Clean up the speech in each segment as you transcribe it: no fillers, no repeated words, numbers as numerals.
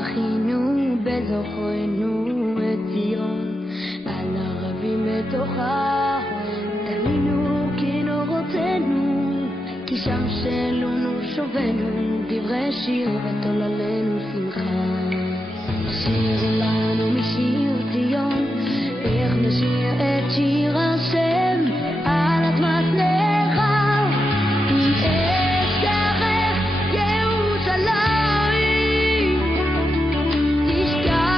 מחינו בזוכרנו את ציון, על ערבים בתוכה תלינו כנורותינו, כי שם שלונו שובנו דברי שיר ותוללנו שמחה. שיר לנו משיר ציון, איך נשיר את שיר השם על אדמת נחל, עם אש דרך ירושלים תשכח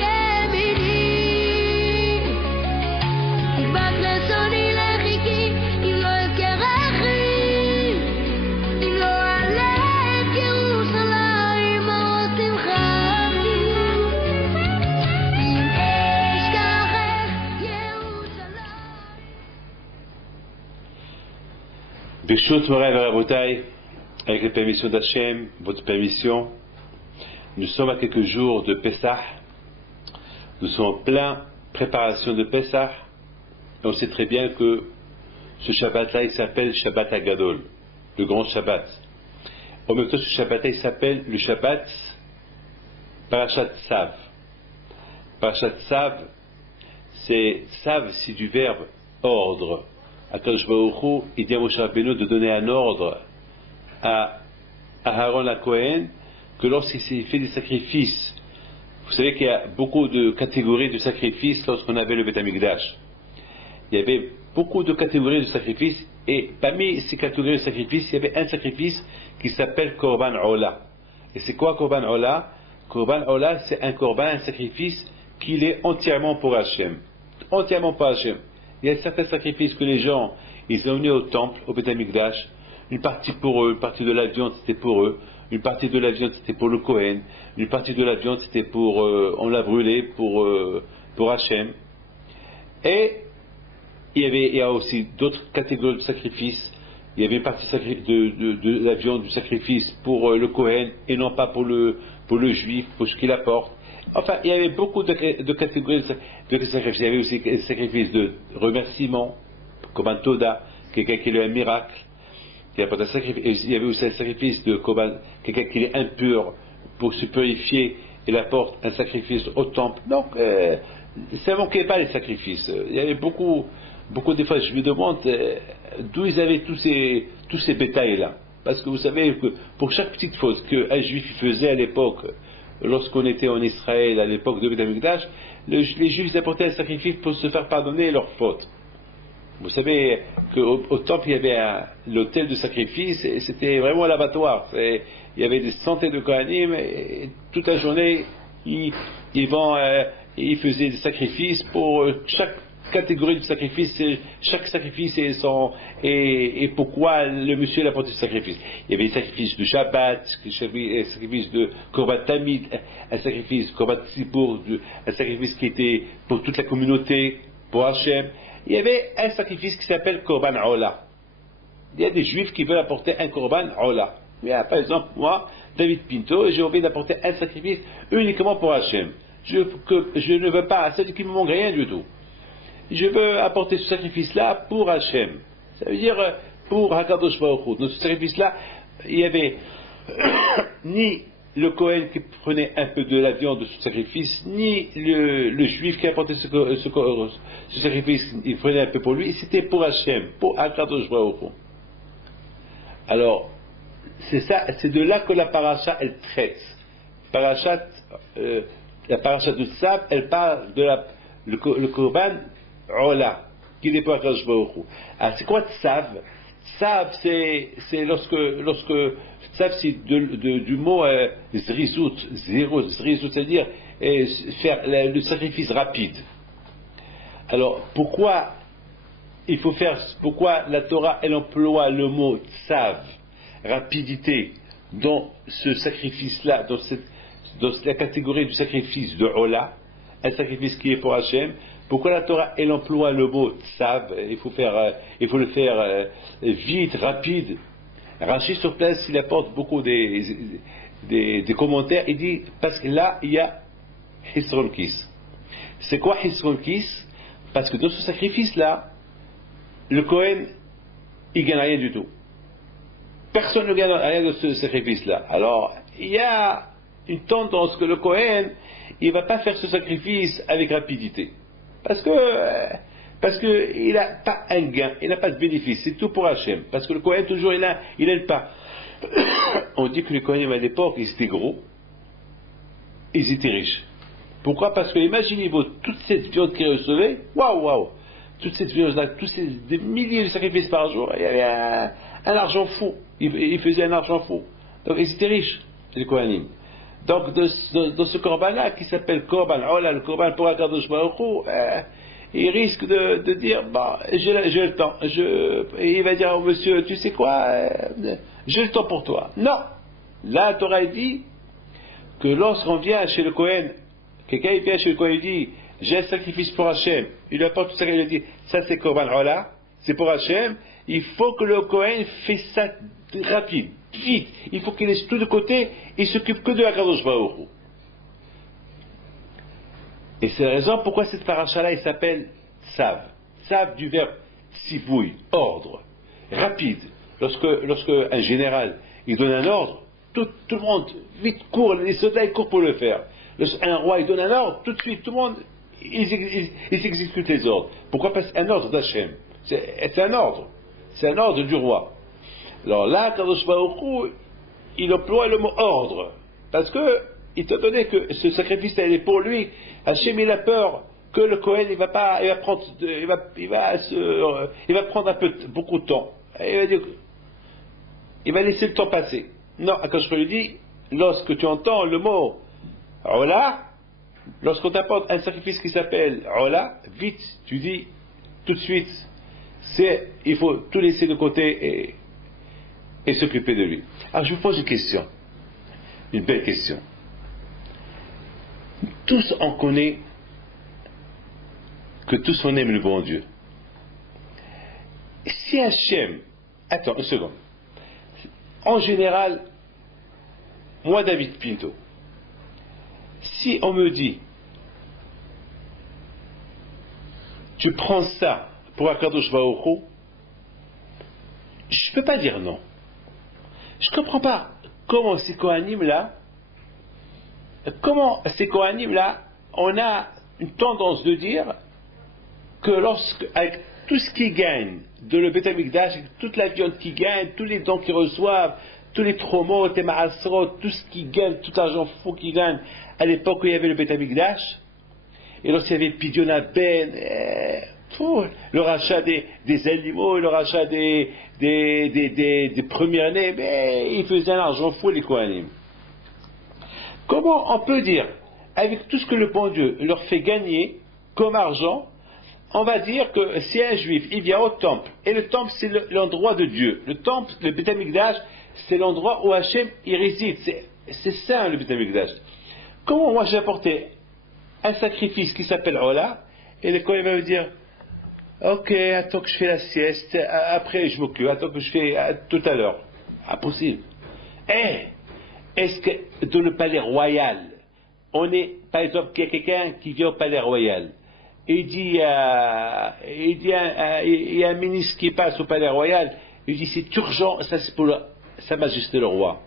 ימיני, תדבק לשוני לחיכי אם לא אזכרכי, אם לא אעלה את ירושלים אור שמחה. Birshut Moray Varabotai, avec la permission d'Hachem, votre permission, nous sommes à quelques jours de Pessah, nous sommes en pleine préparation de Pessah, et on sait très bien que ce Shabbat-là, il s'appelle Shabbat Hagadol, le grand Shabbat. En même temps, ce Shabbat-là, il s'appelle le Shabbat Parashat Tzav. Parashat Tzav, c'est du verbe ordre. Akadosh Baruch Hu, il dit à Moshe Rabbeinu de donner un ordre à Aaron la Kohen que lorsqu'il fait des sacrifices, vous savez qu'il y a beaucoup de catégories de sacrifices lorsqu'on avait le Beth Amikdash. Il y avait beaucoup de catégories de sacrifices, et parmi ces catégories de sacrifices, il y avait un sacrifice qui s'appelle Korban Ola. Et c'est quoi Korban Ola? Korban Ola, c'est un korban, un sacrifice qui est entièrement pour Hachem. Entièrement pour Hachem. Il y a certains sacrifices que les gens, ils ont amenés au temple, au Beth Amikdash, une partie pour eux, une partie de la viande c'était pour eux, une partie de la viande c'était pour le Kohen, une partie de la viande c'était pour, on l'a brûlé pour Hachem. Et il y a aussi d'autres catégories de sacrifices. Il y avait une partie de la viande du sacrifice pour le Kohen et non pas pour le juif, pour ce qu'il apporte. Enfin, il y avait beaucoup de catégories de sacrifices. Il y avait aussi des sacrifices de remerciement, comme un Toda, quelqu'un qui a eu un miracle. Il y avait aussi un sacrifice de quelqu'un qui est impur pour se purifier, il apporte un sacrifice au temple. Donc, ça ne manquait pas les sacrifices. Il y avait beaucoup des fois, je me demande d'où ils avaient tous ces bétails-là. Parce que vous savez que pour chaque petite faute qu'un juif faisait à l'époque, lorsqu'on était en Israël, à l'époque de Beth Amikdash, les Juifs apportaient un sacrifice pour se faire pardonner leurs fautes. Vous savez qu'au temple, il y avait l'autel de sacrifice, et c'était vraiment l'abattoir. Il y avait des centaines de Kohanim, et toute la journée, ils faisaient des sacrifices pour chaque catégorie de sacrifice, chaque sacrifice et pourquoi le monsieur a apporté ce sacrifice. Il y avait des sacrifices de Shabbat, un sacrifice de Korban Tamid, un sacrifice Korban Tzipur, un sacrifice qui était pour toute la communauté, pour Hachem. Il y avait un sacrifice qui s'appelle Korban Ola. Il y a des juifs qui veulent apporter un Korban Ola. Par exemple, moi, David Pinto, j'ai envie d'apporter un sacrifice uniquement pour Hachem. Je ne veux pas, c'est-à-dire qu'il ne me manque rien du tout. Je veux apporter ce sacrifice-là pour Hachem. Ça veut dire pour Hakadosh Baruch Hu. Dans ce sacrifice-là, il n'y avait ni le Kohen qui prenait un peu de la viande de ce sacrifice, ni le juif qui apportait ce sacrifice, il prenait un peu pour lui. C'était pour Hachem, pour Hakadosh Baruch Hu. Alors, c'est de là que la paracha, elle traite. La paracha de Tzav, elle parle de le Korban Ola, qui n'est pas Hakadosh Baruch Hu. Alors, c'est quoi Tzav? Tzav, c'est lorsque Tzav, c'est du mot zrizut, c'est-à-dire faire le sacrifice rapide. Alors, pourquoi la Torah, elle emploie le mot Tzav, rapidité, dans ce sacrifice-là, dans la catégorie du sacrifice de Ola, un sacrifice qui est pour Hachem? Pourquoi la Torah, elle emploie le mot Tzav? Il faut le faire vite, rapide. Rashi sur place, il apporte beaucoup des commentaires. Il dit, parce que là, il y a Hisron Kis. C'est quoi Hisron Kis? Parce que dans ce sacrifice-là, le Kohen, il ne gagne rien du tout. Personne ne gagne rien de ce sacrifice-là. Alors, il y a une tendance que le Kohen, il ne va pas faire ce sacrifice avec rapidité. Parce que il n'a pas un gain, il n'a pas de bénéfice, c'est tout pour Hachem. Parce que le Kohen, toujours, il n'aime pas. On dit que les Kohanim à l'époque, ils étaient gros, ils étaient riches. Pourquoi? Parce que imaginez-vous, toute cette viande qu'ils recevaient, waouh, toute cette viande-là, tous ces des milliers de sacrifices par jour, il y avait un argent fou. Ils faisaient un argent fou. Donc ils étaient riches, les Kohanim. Donc dans ce korban-là, qui s'appelle Korban Ola, le Korban pour Akadosh Baruch Hu, il risque de dire, bon, j'ai le temps. Et il va dire au monsieur, tu sais quoi, j'ai le temps pour toi. Non. Là, la Torah dit que lorsqu'on vient chez le Kohen, quelqu'un vient chez le Kohen, il dit, j'ai un sacrifice pour Hachem. Il lui apporte tout ça, il lui dit, ça c'est Korban Ola, c'est pour Hachem. Il faut que le Kohen fasse ça rapide, vite. Il faut qu'il laisse tout de côté, il s'occupe que de la Kadosh Baruch Hu. Et c'est la raison pourquoi cette paracha-là, il s'appelle Tzav. Tzav du verbe tzivouy, ordre, rapide. Lorsque un général, il donne un ordre, tout le monde, vite, court, les soldats, ils courent pour le faire. Un roi, il donne un ordre, tout de suite, tout le monde, ils exécutent les ordres. Pourquoi? Parce que c'est un ordre d'Hachem. C'est un ordre. C'est un ordre du roi. Alors là, Kadosh Baruch Hu, il emploie le mot ordre. Parce que, étant donné que ce sacrifice, elle est pour lui, Hachem, il a peur que le Kohen, il va prendre beaucoup de temps. Il va laisser le temps passer. Non, quand je lui dis, lorsque tu entends le mot Ola, lorsqu'on t'apporte un sacrifice qui s'appelle Ola, vite, tu dis tout de suite, il faut tout laisser de côté et s'occuper de lui. Alors je vous pose une question, une belle question. Tous on connaît que tous on aime le bon Dieu. Si Hachem, attends une seconde, en général, moi David Pinto, si on me dit, tu prends ça pour Akadosh Baruch Hu, je ne peux pas dire non. Je ne comprends pas comment ces Kohanim là, on a une tendance de dire que avec tout ce qu'ils gagnent de le Beth Amikdash, toute la viande qu'ils gagnent, tous les dons qu'ils reçoivent, tous les tromos, les maasrot, tout ce qu'ils gagnent, tout l'argent fou qu'ils gagnent à l'époque où il y avait le Beth Amikdash, et lorsqu'il y avait Pidyon Ben, le rachat des animaux, le rachat des premiers-nés, mais ils faisaient un argent fou les Kohanim. Comment on peut dire, avec tout ce que le bon Dieu leur fait gagner comme argent, on va dire que si un juif, il vient au temple, et le temple c'est l'endroit de Dieu, le temple, le Beth Amikdash, c'est l'endroit où Hachem il réside, c'est saint le Beth Amikdash. Comment moi j'ai apporté un sacrifice qui s'appelle Ola, et le Kohen va me dire, ok, attends que je fais la sieste, après je m'occupe, attends que je fais tout à l'heure. Impossible. Est-ce que dans le palais royal, on est, par exemple, qu'il y a quelqu'un qui vient au palais royal, et il dit, il y a un ministre qui passe au palais royal, il dit c'est urgent, ça c'est pour Sa Majesté le roi.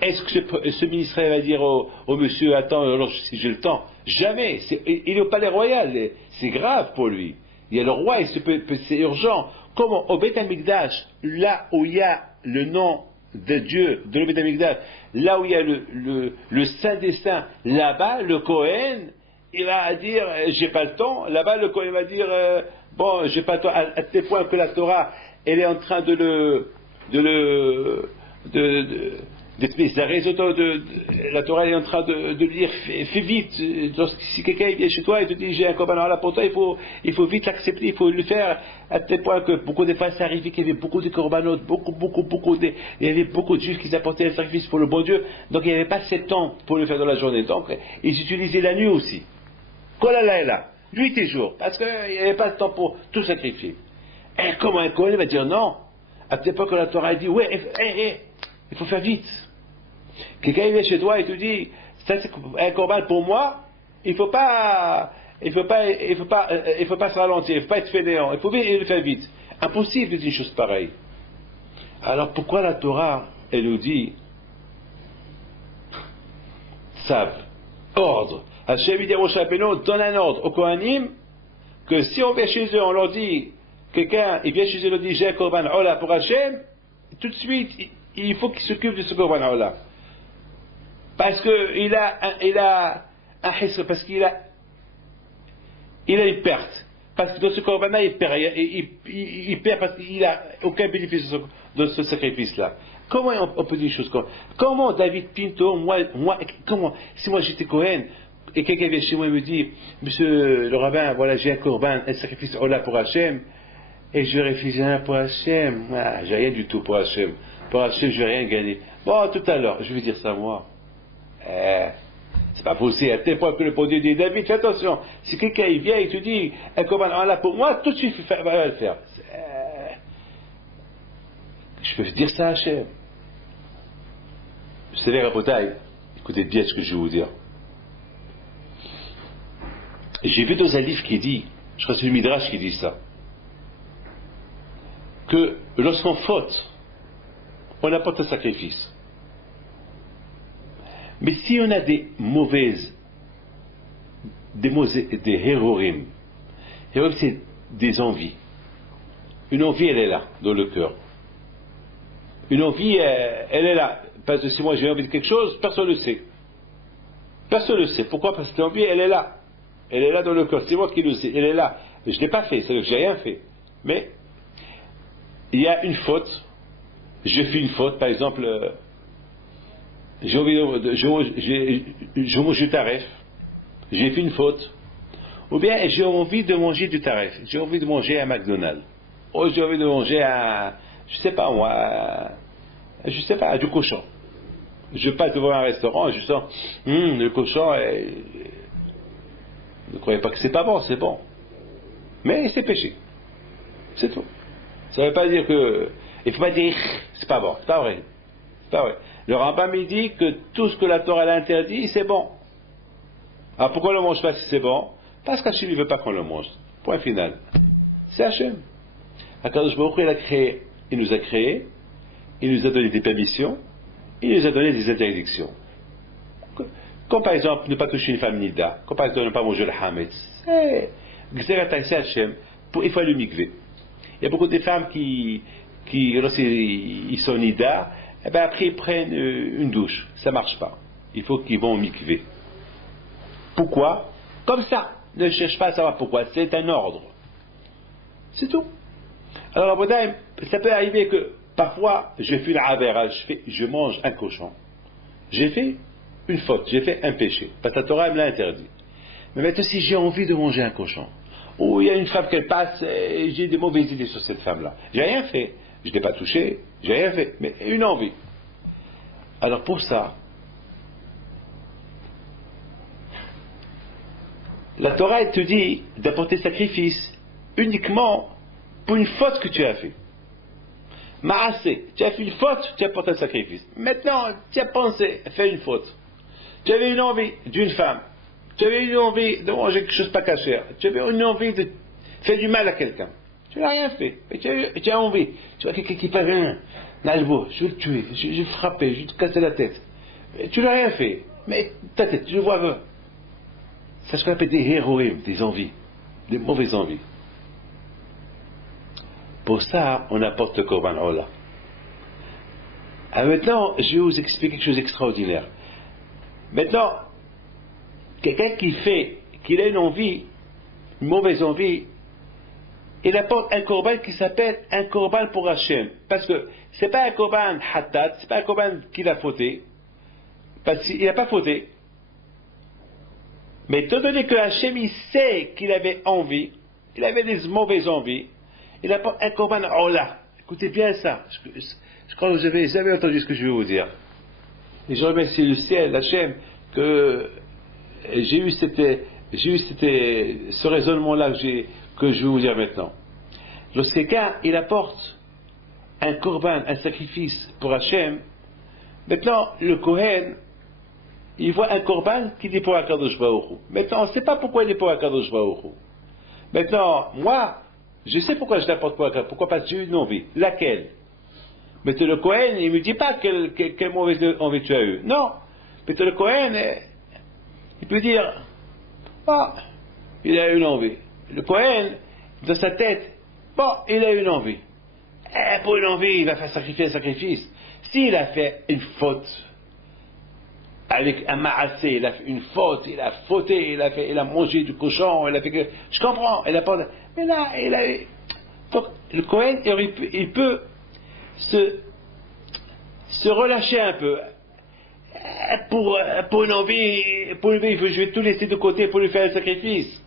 Est-ce que ce ministre va dire au monsieur, attends, alors si j'ai le temps? Jamais. Il est au palais royal, c'est grave pour lui. Il y a le roi, c'est urgent. Comment? Au Beth Amikdash, là où il y a le nom de Dieu, de le Beth Amikdash, là où il y a le Saint des Saints, là-bas, le Kohen, il va dire, j'ai pas le temps. Là-bas, le Kohen va dire, bon, j'ai pas le temps, à tel point que la Torah, elle est en train la Torah est en train de dire fais vite. Si quelqu'un vient chez toi et te dit j'ai un korban là pour toi, il faut vite l'accepter, il faut le faire, à tel point que beaucoup de fois c'est arrivé qu'il y avait beaucoup de korbanot, il y avait beaucoup de juifs qui apportaient un sacrifice pour le bon Dieu, donc il n'y avait pas assez de temps pour le faire dans la journée, donc ils utilisaient la nuit aussi, nuit et jour, parce qu'il n'y avait pas de temps pour tout sacrifier. Et comment un Kohen va dire non, à tel point que la Torah dit ouais, il faut faire vite. Quelqu'un vient chez toi et te dit, ça c'est un korban pour moi, il faut pas se ralentir, il faut pas être fainéant, il faut le faire vite. Impossible de dire une chose pareille. Alors pourquoi la Torah, elle nous dit, savent. Ordre. Hachem dit à Moshe Rabbeinu, donne un ordre aux Kohanim, que si on vient chez eux, on leur dit, quelqu'un, il vient chez eux, il leur dit, j'ai un Korban Ola pour Hachem, tout de suite, il faut qu'il s'occupe de ce Korban Ola. Parce qu'il a un hisre, parce qu'il a une perte. Parce que dans ce Korban-là, il perd parce qu'il n'a aucun bénéfice de ce sacrifice-là. Comment on peut dire des choses comme comment David Pinto, comment, si moi j'étais Cohen, et quelqu'un vient chez moi et me dit, monsieur le rabbin, voilà, j'ai un Korban, un sacrifice Ola pour Hachem, et je réfléchis rien pour Hachem, j'ai rien du tout pour Hachem. Pour Hachem, je vais rien gagner. Bon, tout à l'heure, je vais dire ça moi. C'est pas possible, à tel point que le bon Dieu dit, David, fais attention, si quelqu'un il vient et te dit, un Korban Ola pour moi, tout de suite, il va le faire. Je peux dire ça à Hachem. Vous savez, Rabotai, écoutez bien ce que je vais vous dire. J'ai vu dans un livre qui dit, je crois que c'est le Midrash qui dit ça, que lorsqu'on faute, on apporte un sacrifice. Mais si on a des héroïmes, c'est des envies. Une envie, elle est là, dans le cœur. Une envie, elle est là. Parce que si moi j'ai envie de quelque chose, personne ne le sait. Personne ne le sait. Pourquoi? Parce que l'envie, elle est là. Elle est là dans le cœur. C'est moi qui le sais. Elle est là. Je ne l'ai pas fait. C'est-à-dire que je n'ai rien fait. Mais, il y a une faute. Je fais une faute. Par exemple, j'ai envie je mange du taref. J'ai fait une faute. Ou bien, j'ai envie de manger du taref. J'ai envie de manger à McDonald's. Ou j'ai envie de manger à, je sais pas moi, du cochon. Je passe devant un restaurant et je sens, le cochon, ne croyez pas que c'est pas bon, c'est bon. Mais c'est péché. C'est tout. Ça ne veut pas dire que, il ne faut pas dire, c'est pas bon, c'est pas vrai. C'est pas vrai. Le Rambam il dit que tout ce que la Torah l'interdit, c'est bon. Alors pourquoi on ne le mange pas si c'est bon? Parce qu'Hachem ne veut pas qu'on le mange. Point final. C'est Hachem. Akadosh Baruch Hu, il nous a créés, il nous a donné des permissions, il nous a donné des interdictions. Comme par exemple ne pas toucher une femme nida, comme par exemple ne pas manger le hametz. C'est Hachem. Il faut aller au mikvé. Il y a beaucoup de femmes qui lorsqu'ils sont nida, et bien après ils prennent une douche. Ça ne marche pas. Il faut qu'ils vont au mikvé. Pourquoi? Comme ça. Ne cherche pas à savoir pourquoi. C'est un ordre. C'est tout. Alors, ça peut arriver que parfois, je fais la avera, je mange un cochon. J'ai fait une faute, j'ai fait un péché. Parce que la Torah me l'a interdit. Mais maintenant, si j'ai envie de manger un cochon, ou il y a une femme qui passe, et j'ai des mauvaises idées sur cette femme-là. J'ai rien fait. Je ne l'ai pas touchée, j'ai rien fait. Mais une envie. Alors pour ça, la Torah, elle te dit d'apporter sacrifice uniquement pour une faute que tu as fait. Ma'asé, tu as fait une faute, tu apportes un sacrifice. Maintenant, tu as pensé faire une faute. Tu avais une envie d'une femme. Tu avais une envie de manger quelque chose pas cachère. Tu avais une envie de faire du mal à quelqu'un. Tu n'as rien fait. Mais tu as envie. Tu vois quelqu'un qui parle, Nalbo, je vais le tuer, je vais le frapper, je vais te casser la tête. Mais tu n'as rien fait. Mais ta tête, tu le vois. Ça se appelle des héroïmes, des envies, des mauvaises envies. Pour ça, on apporte le Korban Ola. Alors maintenant, je vais vous expliquer quelque chose d'extraordinaire. Maintenant, quelqu'un qu'il a une envie, une mauvaise envie, il apporte un Korban qui s'appelle un Korban pour Hachem. Parce que ce n'est pas un Korban Hattat, ce n'est pas un Korban qu'il a fauté, parce qu'il n'a pas fauté. Mais étant donné que Hachem, il sait qu'il avait envie, il avait des mauvaises envies, il apporte un Korban Ola. Écoutez bien ça. Je crois que vous avez jamais entendu ce que je vais vous dire. Et je remercie le ciel, Hachem, que j'ai eu ce raisonnement-là que je vais vous dire maintenant. Lorsque quelqu'un, il apporte un Korban, un sacrifice pour Hachem, maintenant, le Kohen, il voit un Korban qui est pour Akadosh Baruch Hu. Maintenant, on ne sait pas pourquoi il est pour Akadosh Baruch Hu. Maintenant, moi, je sais pourquoi je l'apporte pour Akadosh. Pourquoi? Parce que j'ai eu une envie. Laquelle? Mais le Kohen, il ne me dit pas quelle mauvaise envie tu as eu. Non. Mais le Kohen, il peut dire, ah, il a une envie. Le Kohen, dans sa tête, bon, il a une envie. Pour une envie, il va faire sacrifier un sacrifice. S'il a fait une faute, avec un maassé, il a fait une faute, il a fauté, il a mangé du cochon, il a fait que... Je comprends, il a pas... Mais là, il a... Donc, le Kohen, il peut se relâcher un peu. Pour une envie, je vais tout laisser de côté pour lui faire un sacrifice.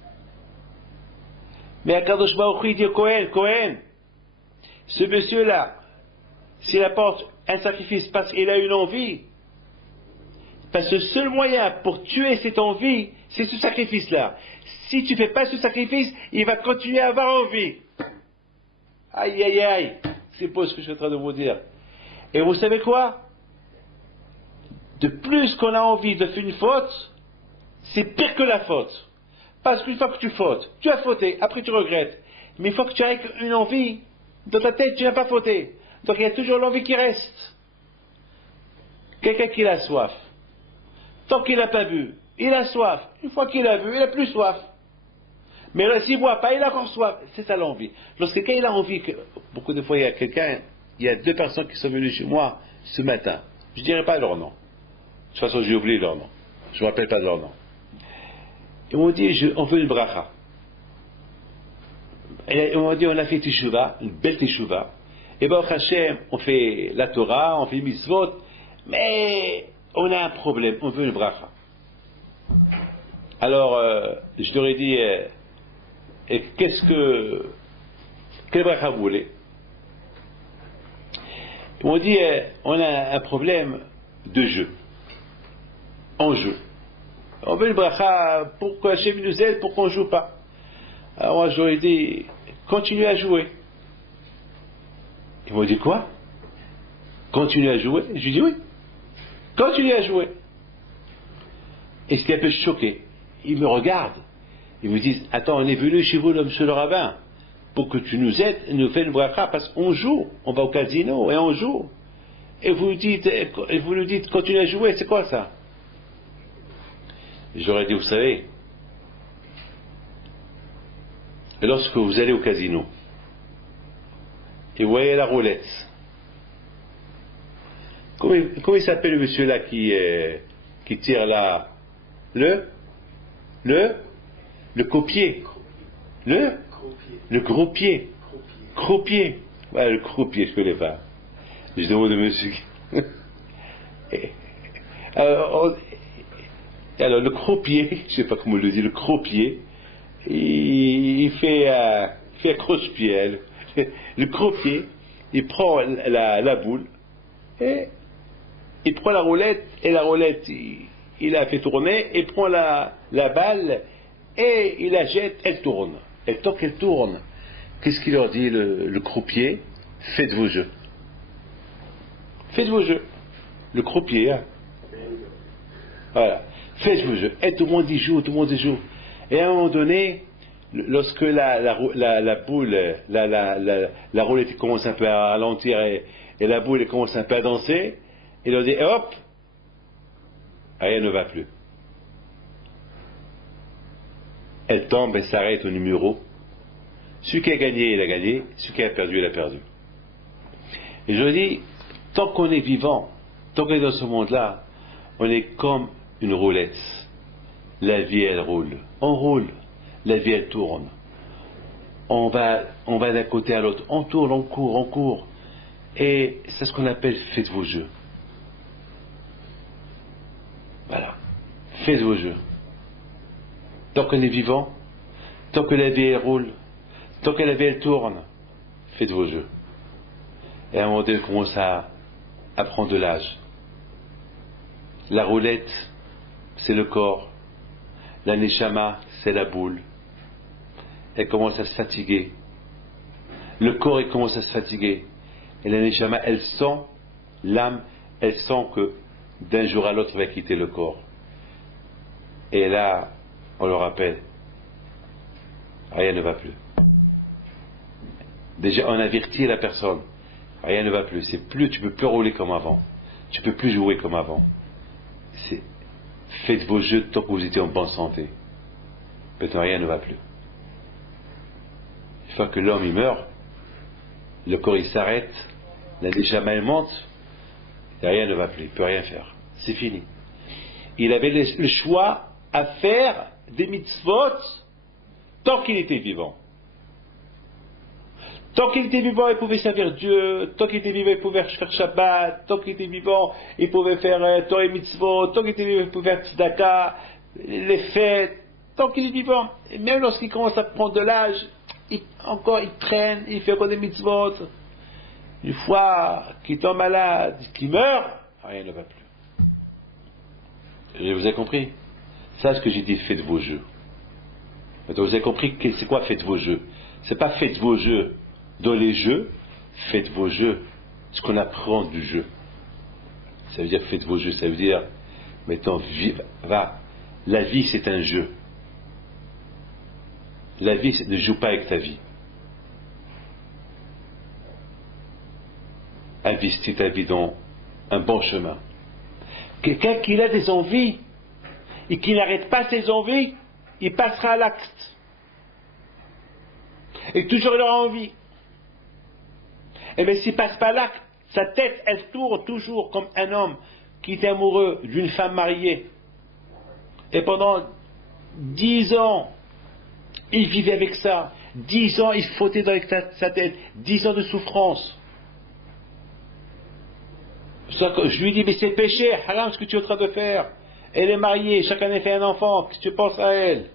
Mais Akadosh Baruch Hu, il dit Kohen, ce monsieur-là, s'il apporte un sacrifice parce qu'il a une envie, parce que le seul moyen pour tuer cette envie, c'est ce sacrifice-là. Si tu ne fais pas ce sacrifice, il va continuer à avoir envie. Aïe, aïe, aïe. C'est pas ce que je suis en train de vous dire. Et vous savez quoi? De plus qu'on a envie de faire une faute, c'est pire que la faute. Parce qu'une fois que tu fautes, tu as fauté, après tu regrettes. Mais une fois que tu as une envie, dans ta tête, tu n'as pas fauté. Donc il y a toujours l'envie qui reste. Quelqu'un qui a soif. Tant qu'il n'a pas bu, il a soif. Une fois qu'il a bu, il n'a plus soif. Mais là, s'il ne boit pas, il a encore soif. C'est ça l'envie. Lorsque quelqu'un il a envie, beaucoup de fois il y a deux personnes qui sont venues chez moi ce matin. Je ne dirai pas leur nom. De toute façon, j'ai oublié leur nom. Je ne me rappelle pas de leur nom. Ils m'ont dit, on veut une bracha. Et on m'a dit, on a fait teshuva, une belle teshuva. Et bien, au Hashem, on fait la Torah, on fait les mitzvot, mais on a un problème, on veut une bracha. Alors, je leur ai dit, quelle bracha vous voulez? Ils m'ont dit, on a un problème de jeu. En jeu. On veut une bracha pour que Hachem nous aide, pour qu'on ne joue pas. Alors moi, je leur ai dit, continuez à jouer. Ils m'ont dit, quoi? Continuez à jouer? Je lui ai dit, oui. Continuez à jouer. Et j'étais un peu choqué. Ils me regardent. Ils me disent, attends, on est venu chez vous, monsieur le rabbin, pour que tu nous aides, nous fais une bracha, parce qu'on joue. On va au casino et on joue. Et vous nous dites, continuez à jouer, c'est quoi ça? J'aurais dit, vous savez, lorsque vous allez au casino et vous voyez la roulette, comment il s'appelle le monsieur là qui tire là? Le copier. Le gros pied. Croupier. Ouais, le croupier, je ne connais pas. Je demande au monsieur. Alors, le croupier, je ne sais pas comment on le dit, le croupier, il fait un croche-pied. Le croupier, il prend la boule, et il prend la roulette, et la roulette, il la fait tourner, et prend la balle, et il la jette, elle tourne. Et tant qu'elle tourne, qu'est-ce qu'il leur dit, le croupier? Faites vos jeux. Faites vos jeux. Le croupier, hein. Voilà. Faites vos jeux. Et tout le monde y joue, Et à un moment donné, lorsque la boule, la roulette commence un peu à ralentir et la boule elle commence un peu à danser, il leur dit, hop, rien ne va plus. Elle tombe, elle s'arrête au numéro. Celui qui a gagné, il a gagné. Celui qui a perdu, il a perdu. Et je dis, tant qu'on est vivant, tant qu'on est dans ce monde-là, on est comme une roulette. La vie, elle roule. On roule. La vie, elle tourne. On va d'un côté à l'autre. On tourne, on court. Et c'est ce qu'on appelle faites vos jeux. Voilà. Faites vos jeux. Tant qu'on est vivant, tant que la vie, elle roule, tant que la vie, elle tourne, faites vos jeux. Et à un moment donné, on commence à prendre de l'âge. La roulette, c'est le corps. La neshama, c'est la boule. Elle commence à se fatiguer. Le corps, il commence à se fatiguer. Et la neshama, elle sent, l'âme, elle sent que d'un jour à l'autre, elle va quitter le corps. Et là, on le rappelle, rien ne va plus. Déjà, on avertit la personne. Rien ne va plus. Tu ne peux plus rouler comme avant. Tu ne peux plus jouer comme avant. faites vos jeux tant que vous étiez en bonne santé. Maintenant, rien ne va plus. Une fois que l'homme il meurt, le corps il s'arrête, la neshama elle monte, et rien ne va plus, il ne peut rien faire. C'est fini. Il avait le choix à faire des mitzvot tant qu'il était vivant. Tant qu'il était vivant, il pouvait servir Dieu. Tant qu'il était vivant, il pouvait faire Shabbat. Tant qu'il était vivant, il pouvait faire Torah et Mitzvot. Tant qu'il était vivant, il pouvait faire Tzedaka, les fêtes. Tant qu'il est vivant. Et même lorsqu'il commence à prendre de l'âge, il traîne, il fait encore des Mitzvot. Une fois qu'il tombe malade, qu'il meurt, rien ne va plus. Je vous ai compris? Ça, ce que j'ai dit, faites vos jeux. Maintenant, vous avez compris que c'est quoi faites vos jeux? C'est pas faites vos jeux dans les jeux, faites vos jeux, ce qu'on apprend du jeu. Ça veut dire faites vos jeux, ça veut dire, mettons, la vie c'est un jeu. La vie ne joue pas avec ta vie. Investis ta vie dans un bon chemin. Quelqu'un qui a des envies et qui n'arrête pas ses envies, il passera à l'acte. Et toujours il aura envie. Et bien s'il ne passe pas à l'acte, sa tête elle tourne toujours comme un homme qui est amoureux d'une femme mariée. Et pendant 10 ans, il vivait avec ça. 10 ans, il fautait dans sa tête. 10 ans de souffrance. Je lui dis, mais c'est péché, haram ce que tu es en train de faire. Elle est mariée, chaque année fait un enfant, qu'est-ce que tu penses à elle?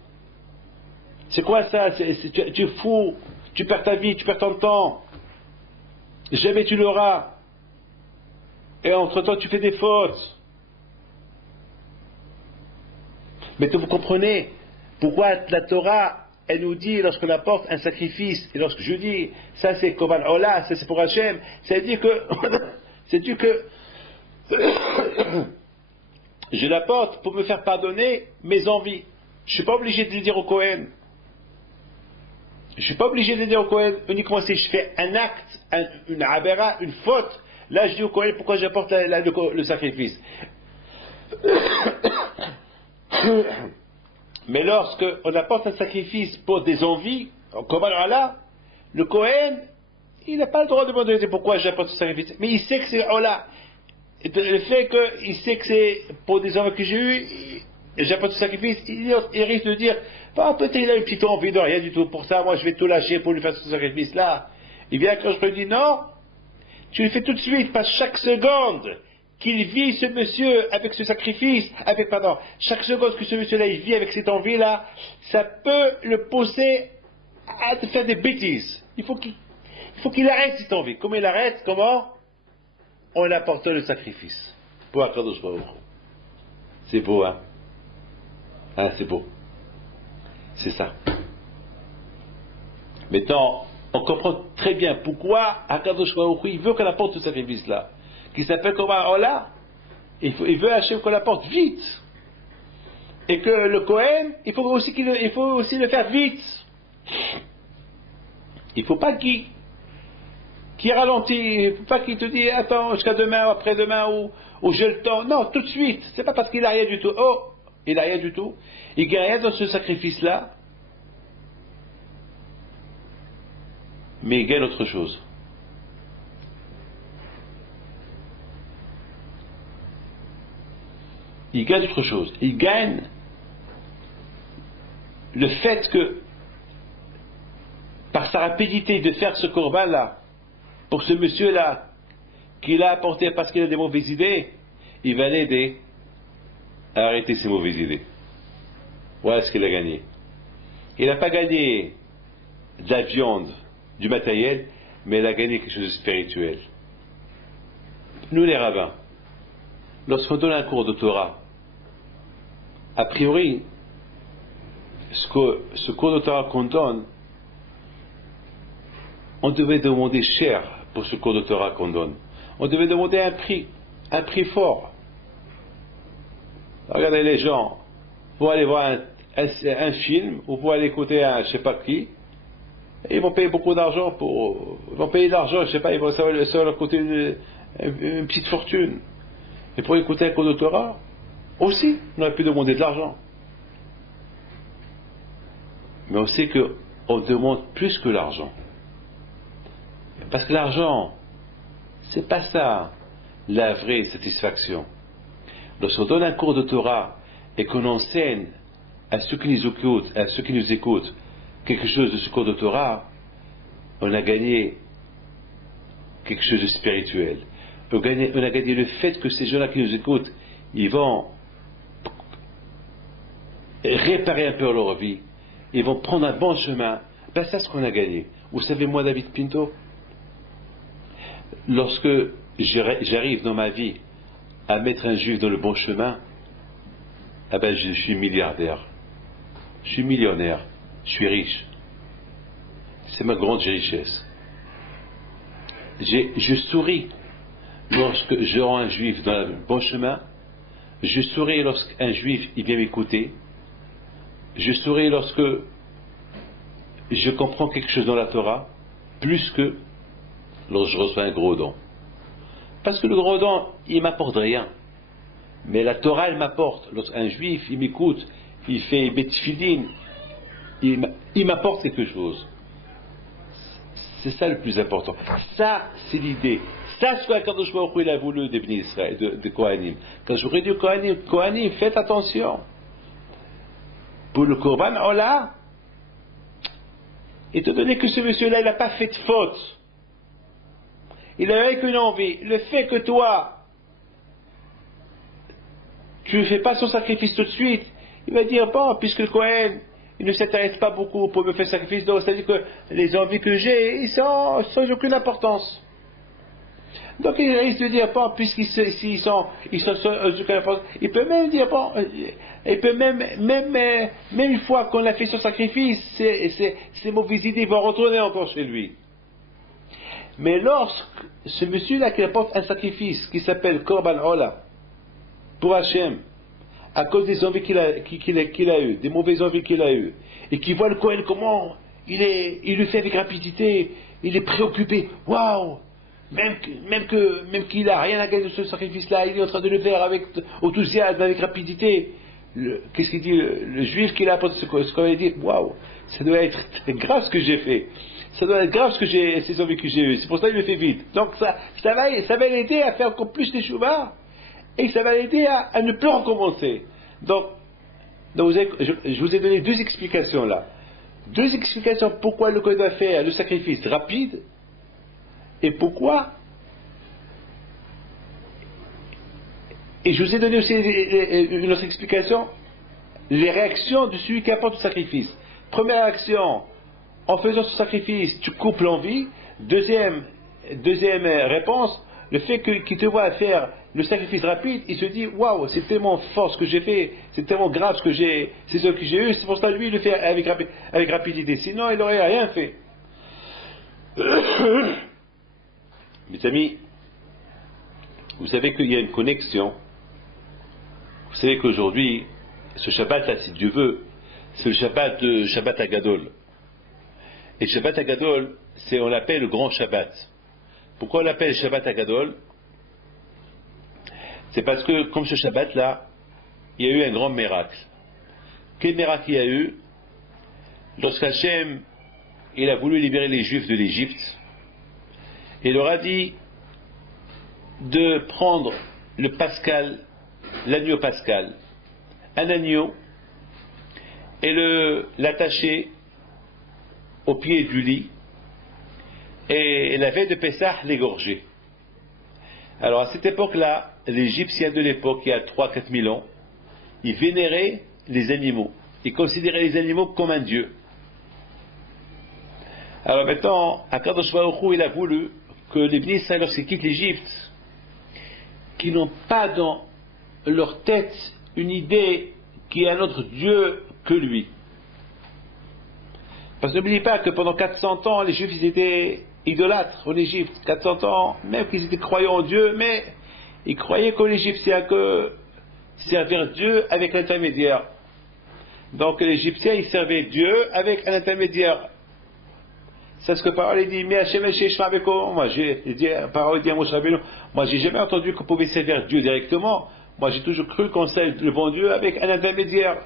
C'est quoi ça? Tu es fou, tu perds ta vie, tu perds ton temps. Jamais tu l'auras. Et entre-temps, tu fais des fautes. Mais vous comprenez pourquoi la Torah, elle nous dit, lorsqu'on apporte un sacrifice, et lorsque je dis, ça c'est Koban Ola, ça c'est pour Hachem, c'est-à-dire que je l'apporte pour me faire pardonner mes envies. Je ne suis pas obligé de le dire au Kohen. Je ne suis pas obligé de le dire au Kohen uniquement si je fais un acte, une abera, une faute. Là je dis au Kohen pourquoi j'apporte le sacrifice. Mais lorsque on apporte un sacrifice pour des envies, comme alors là, le Kohen, il n'a pas le droit de demander pourquoi j'apporte ce sacrifice. Mais il sait que c'est Allah. Le fait qu'il sait que c'est pour des envies que j'ai eues, et j'apporte ce sacrifice, il risque de dire, peut-être il a une petite envie de rien du tout. Pour ça, moi je vais tout lâcher pour lui faire ce sacrifice-là. Il vient quand je lui dis non, tu le fais tout de suite, parce que chaque seconde qu'il vit ce monsieur avec ce sacrifice, chaque seconde que ce monsieur-là il vit avec cette envie-là, ça peut le pousser à faire des bêtises. Il faut qu'il arrête cette envie. Comment il arrête? Comment? On apporte le sacrifice. Pour Akadosh Baruch Hu. C'est beau, hein? Hein, c'est beau. C'est ça. Maintenant, on comprend très bien pourquoi Akadosh Baruch Hu, il veut qu'on apporte ce sacrifice-là. Qui s'appelle comme Allah. Il veut Hachem qu'on l'apporte vite. Et que le Kohen, il faut aussi le faire vite. Il ne faut pas qu'il ralentit, il ne faut pas qu'il te dise attends jusqu'à demain ou après-demain ou j'ai le temps. Non, tout de suite. C'est pas parce qu'il n'a rien du tout. Oh, il n'a rien du tout. Il gagne rien dans ce sacrifice-là. Mais il gagne autre chose. Il gagne autre chose. Il gagne le fait que, par sa rapidité de faire ce corban-là, pour ce monsieur-là, qu'il a apporté parce qu'il a des mauvaises idées, il va l'aider à arrêter ses mauvaises idées. Voilà ce qu'il a gagné. Il n'a pas gagné de la viande, du matériel, mais il a gagné quelque chose de spirituel. Nous les rabbins, lorsqu'on donne un cours de Torah, a priori, ce cours de Torah qu'on donne, on devait demander cher pour ce cours de Torah qu'on donne. On devait demander un prix fort. Regardez les gens, pour aller voir un film, ou pour aller écouter un je sais pas qui, ils vont payer beaucoup d'argent ils vont payer de l'argent, je sais pas, ça va leur coûter une petite fortune. Et pour écouter un cours de Torah, Aussi, on aurait pu demander de l'argent. Mais on sait qu'on demande plus que l'argent. Parce que l'argent, c'est pas ça la vraie satisfaction. Lorsqu'on donne un cours de Torah et qu'on enseigne à ceux qui nous écoutent, quelque chose de ce cours de Torah, on a gagné quelque chose de spirituel. On a gagné le fait que ces gens-là qui nous écoutent, ils vont réparer un peu leur vie, ils vont prendre un bon chemin. Ben, c'est ce qu'on a gagné. Vous savez, moi, David Pinto, lorsque j'arrive dans ma vie à mettre un juif dans le bon chemin, eh ben, je suis milliardaire, je suis millionnaire, je suis riche. C'est ma grande richesse. Je souris lorsque je rends un juif dans le bon chemin. Je souris lorsqu'un juif il vient m'écouter. Je souris lorsque je comprends quelque chose dans la Torah, plus que lorsque je reçois un gros don. Parce que le gros don, il m'apporte rien. Mais la Torah, elle m'apporte. Lorsqu'un juif, il m'écoute, il fait betfilin, il m'apporte quelque chose. C'est ça le plus important. Ça, c'est l'idée. Ça, c'est ce qu'Akadosh Baruch Hu, il a voulu des Bnei Israël, de Kohanim. Quand j'aurais dit Kohanim, faites attention. Pour le Korban Ola, étant donné que ce monsieur-là, il n'a pas fait de faute, il avait qu'une envie, le fait que toi, tu ne fais pas son sacrifice tout de suite, il va dire, bon, puisque le Kohen, il ne s'intéresse pas beaucoup pour me faire sacrifice, donc c'est-à-dire que les envies que j'ai, ils sont sans aucune importance. Donc il risque de dire, bon, puisqu'ils sont sans aucune importance, il peut même dire, bon, il peut même une fois qu'on a fait son sacrifice, ces mauvaises idées vont retourner encore chez lui. Mais lorsque ce monsieur-là qui apporte un sacrifice qui s'appelle Korban Ola, pour Hachem, à cause des envies qu'il a eues, des mauvaises envies qu'il a eues, et qui voit le Kohen comment il le fait avec rapidité, il est préoccupé, waouh, même qu'il n'a rien à gagner de ce sacrifice-là, il est en train de le faire avec enthousiasme, avec rapidité. Qu'est-ce qu'il dit le juif qui a apporté ce qu'on va dire, waouh, ça doit être grave ce que j'ai fait. Ça doit être grave ces envies que j'ai eues. C'est pour ça qu'il le fait vite. Donc ça va l'aider à faire encore plus d'échouva. Et ça va l'aider à ne plus recommencer. Donc je vous ai donné deux explications là. Deux explications pourquoi le Kohen va faire le sacrifice rapide et pourquoi. Et je vous ai donné aussi une autre explication, les réactions de celui qui apporte le sacrifice. Première réaction, en faisant ce sacrifice, tu coupes l'envie. Deuxième réponse, le fait qu'il te voit faire le sacrifice rapide, il se dit waouh, c'est tellement fort ce que j'ai fait, c'est tellement grave c'est ce que j'ai eu, c'est pour ça lui il le fait avec rapidité, sinon il n'aurait rien fait. Mes amis, vous savez qu'il y a une connexion. Vous savez qu'aujourd'hui, ce Shabbat là, si Dieu veut, c'est le Shabbat Agadol. Et Shabbat Agadol, on l'appelle le grand Shabbat. Pourquoi on l'appelle Shabbat Agadol? C'est parce que, comme ce Shabbat-là, il y a eu un grand miracle. Quel miracle il y a eu? Lorsqu'Hachem, il a voulu libérer les Juifs de l'Égypte, il leur a dit de prendre le Pascal, l'agneau pascal, un agneau, et l'attacher au pied du lit, et la veille de Pessah, l'égorger. Alors à cette époque-là, les Égyptiens de l'époque, il y a 3-4 000 ans, ils vénéraient les animaux. Ils considéraient les animaux comme un dieu. Alors maintenant, Akadosh Baruch Hu, il a voulu que les Bnei Israël, lorsqu'ils quittent l'Égypte, qu'ils n'ont pas dans leur tête une idée qu'il y a un autre Dieu que lui. Parce que n'oubliez pas que pendant 400 ans, les Juifs ils étaient idolâtres en Égypte. 400 ans, même qu'ils étaient croyants en Dieu, mais ils croyaient qu'en Égypte c'est que servir Dieu avec l'intermédiaire. Donc les Égyptiens ils servaient Dieu avec un intermédiaire. C'est ce que Parole dit, mais Hachem Esheshma avec moi j'ai dit, Parole dit à Moshe Rabbeinu, moi j'ai jamais entendu qu'on pouvait servir Dieu directement. Moi, j'ai toujours cru qu'on sait le bon Dieu avec un intermédiaire.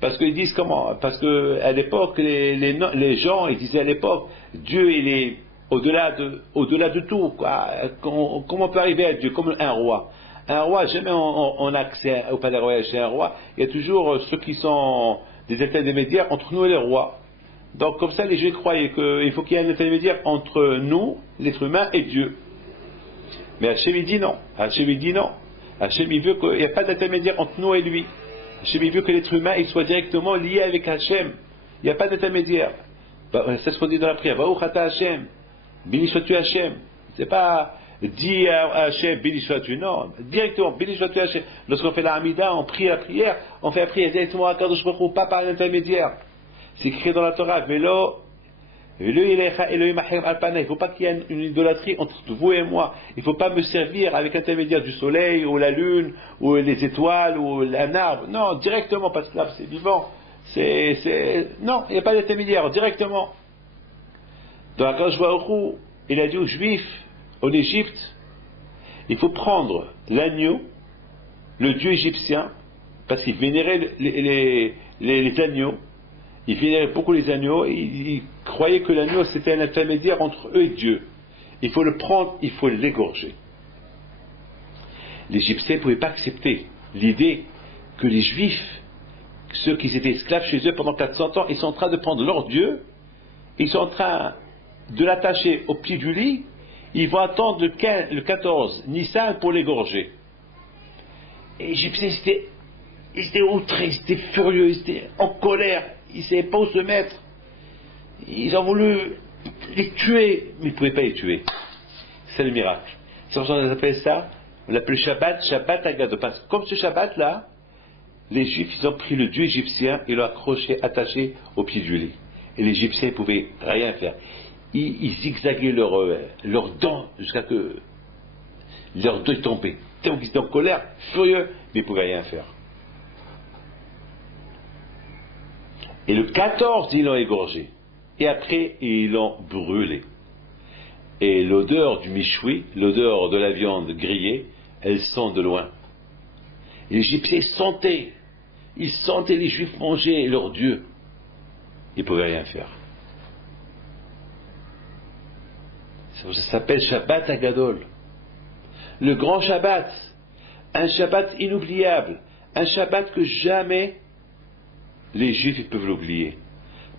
Parce qu'ils disent comment? Parce qu'à l'époque, les gens, ils disaient à l'époque, Dieu, il est au-delà de tout, quoi. Comment on peut arriver à Dieu? Comme un roi. Un roi, jamais on a accès au palais royal chez un roi. Il y a toujours ceux qui sont des intermédiaires entre nous et les rois. Donc, comme ça, les Juifs croyaient qu'il faut qu'il y ait un intermédiaire entre nous, l'être humain, et Dieu. Mais Hachem, il dit non. Hachem, il dit non. Hachem, il veut qu'il n'y ait pas d'intermédiaire entre nous et lui. Hachem, il veut que l'être humain, il soit directement lié avec Hachem. Il n'y a pas d'intermédiaire. C'est ce qu'on dit dans la prière. Baruch ata Hachem. Béni sois-tu Hachem. C'est pas dis à Hachem, béni sois-tu. Non, directement, béni sois-tu Hachem. Lorsqu'on fait la Hamida, on prie la prière, on fait la prière directement à Kadosh Baruch Hu, pas par l'intermédiaire. C'est écrit dans la Torah. Il ne faut pas qu'il y ait une idolâtrie entre vous et moi. Il ne faut pas me servir avec l'intermédiaire du soleil, ou la lune, ou les étoiles, ou un arbre. Non, directement, parce que là, c'est vivant. Non, il n'y a pas d'intermédiaire, directement. Dans la Kadosh Baruch Hu, il a dit aux Juifs, en Égypte, il faut prendre l'agneau, le dieu égyptien, parce qu'ils vénéraient les agneaux. Ils vénéraient beaucoup les agneaux, et ils croyaient que l'agneau c'était un intermédiaire entre eux et Dieu. Il faut le prendre, il faut l'égorger. Les Égyptiens ne pouvaient pas accepter l'idée que les Juifs, ceux qui étaient esclaves chez eux pendant 400 ans, ils sont en train de prendre leur Dieu, ils sont en train de l'attacher au pied du lit, ils vont attendre le 14 Nissan pour l'égorger. Et les Égyptiens, ils étaient outrés, ils étaient furieux, ils étaient en colère, ils ne savaient pas où se mettre. Ils ont voulu les tuer, mais ils ne pouvaient pas les tuer. C'est le miracle. C'est pour ça qu'on appelle ça, on l'appelle Shabbat Agado. Parce que comme ce Shabbat-là, les Juifs, ils ont pris le dieu égyptien et l'ont accroché, attaché au pied du lit. Et les Égyptiens ne pouvaient rien faire. Ils zigzaguaient leurs dents jusqu'à que leurs dents tombaient. Tellement qu'ils étaient en colère, furieux, mais ils ne pouvaient rien faire. Et le 14, ils l'ont égorgé. Et après, ils l'ont brûlé. Et l'odeur du michoui, l'odeur de la viande grillée, elle sent de loin. Et les Égyptiens sentaient. Ils sentaient les Juifs manger leur Dieu. Ils ne pouvaient rien faire. Ça s'appelle Shabbat Agadol. Le grand Shabbat. Un Shabbat inoubliable. Un Shabbat que jamais les Juifs peuvent l'oublier.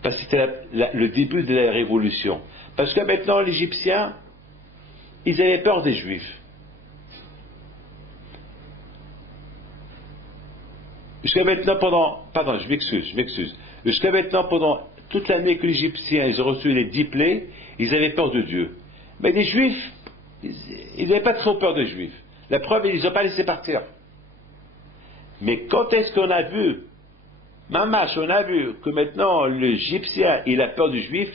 Parce que c'était le début de la révolution. Parce que maintenant, les Égyptiens, ils avaient peur des Juifs. Jusqu'à maintenant, je m'excuse. Jusqu'à maintenant, pendant toute l'année que les Égyptiens, ils ont reçu les 10 plaies, ils avaient peur de Dieu. Mais les Juifs, ils n'avaient pas trop peur des Juifs. La preuve, ils ne ont pas laissé partir. Mais quand est-ce qu'on a vu, Mamash, on a vu que maintenant l'Égyptien, il a peur du Juif,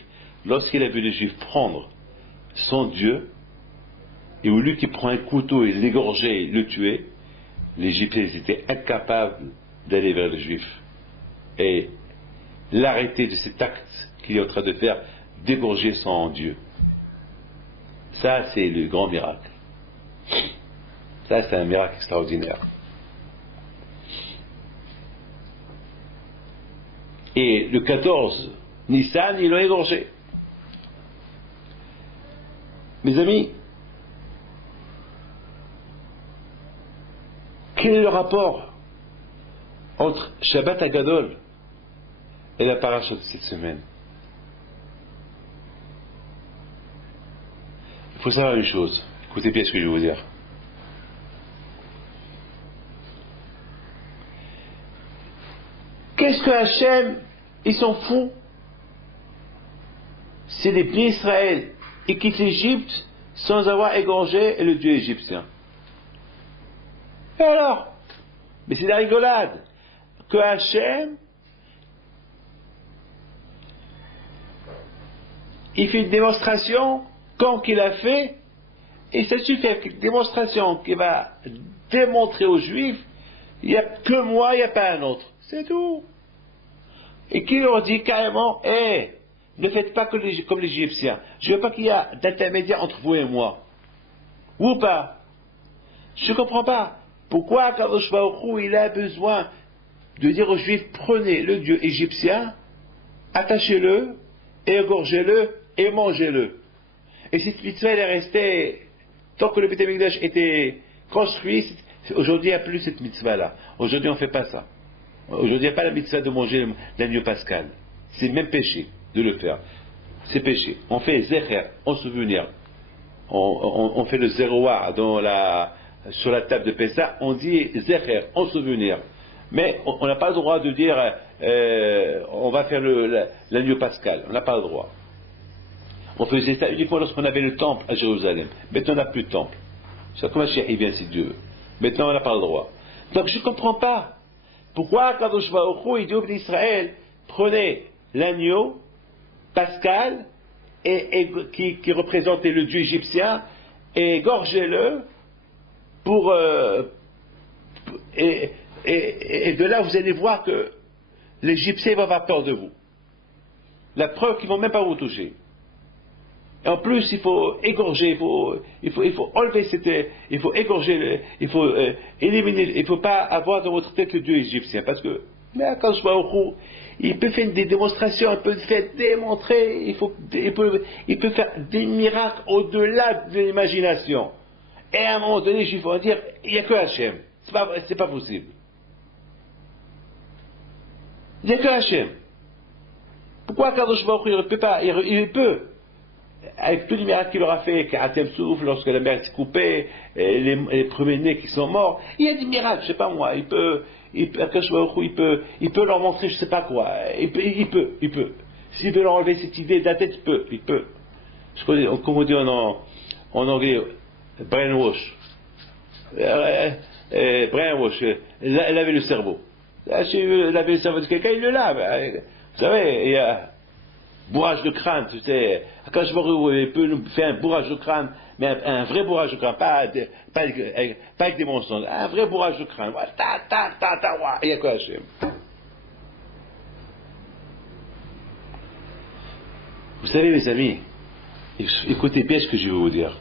lorsqu'il a vu les Juifs prendre son Dieu, et au lieu qu'il prend un couteau et l'égorger, le tuer, les Égyptiens étaient incapables d'aller vers les Juifs et l'arrêter de cet acte qu'il est en train de faire, d'égorger son Dieu. Ça, c'est le grand miracle. Ça, c'est un miracle extraordinaire. Et le 14 Nissan, ils l'ont égorgé. Mes amis, quel est le rapport entre Shabbat Agadol et la paracha de cette semaine? Il faut savoir une chose. Écoutez bien ce que je vais vous dire. Qu'est-ce que Hachem, ils sont fous? C'est les bénis Israël. Ils quittent l'Égypte sans avoir égorgé le dieu égyptien. Et alors? Mais c'est la rigolade. Que Hachem, il fait une démonstration quand qu'il a fait, et ça suffit avec une démonstration qui va démontrer aux Juifs, il n'y a que moi, il n'y a pas un autre. C'est tout. Et qui leur dit carrément, ne faites pas comme les Égyptiens. Je ne veux pas qu'il y ait d'intermédiaire entre vous et moi. Ou pas. Je ne comprends pas. Pourquoi Kadosh Baruch Hu, il a besoin de dire aux Juifs, prenez le Dieu égyptien, attachez-le, égorgez-le et mangez-le. Et cette mitzvah, elle est restée, tant que le Beth Amikdash était construit, aujourd'hui il n'y a plus cette mitzvah-là. Aujourd'hui on ne fait pas ça. Aujourd'hui il n'y a pas la mitzvah de manger l'agneau pascal. C'est même péché de le faire. C'est péché. On fait zecher, en souvenir. On fait le zéroa sur la table de Pessah, on dit zecher, en souvenir. Mais on n'a pas le droit de dire on va faire l'agneau pascal. On n'a pas le droit. On faisait ça uniquement lorsqu'on avait le temple à Jérusalem. Maintenant on n'a plus de temple. C'est comme un chien, il vient si Dieu veut. Maintenant on n'a pas le droit. Donc je ne comprends pas. Pourquoi Kadosh Baruch Hu, il dit au peuple d'Israël, prenez l'agneau pascal qui représentait le dieu égyptien et égorgez-le et de là vous allez voir que l'Égyptien va avoir peur de vous. La preuve qu'ils ne vont même pas vous toucher. Et en plus, il faut égorger, il faut enlever il faut égorger, il faut éliminer, il ne faut pas avoir dans votre tête le dieu égyptien, parce que, mais quand je vois au coup, il peut faire des démonstrations, il peut faire démontrer, il peut faire des miracles au-delà de l'imagination. Et à un moment donné, les Juifs vont dire, il n'y a que Hachem. C'est pas possible. Il n'y a que Hachem. Pourquoi Kadosh Baruch Hu, il ne peut pas, il peut. Avec tous les miracles qu'il aura fait, Karatem Souf, lorsque la mer s'est coupée, les premiers-nés qui sont morts, il y a des miracles, je ne sais pas moi, il peut leur montrer je ne sais pas quoi, il peut. S'il veut leur enlever cette idée de la tête, il peut. Comme on dit en anglais, brainwash. Brainwash, laver le cerveau. Si il veut laver le cerveau de quelqu'un, il le lave. Vous savez, il y a bourrage de crâne, tu sais, quand je vois il peut nous faire un bourrage de crâne, mais un vrai bourrage de crâne, pas avec des mensonges, un vrai bourrage de crâne, il y a quoi Hachem. Vous savez mes amis, écoutez bien ce que je vais vous dire.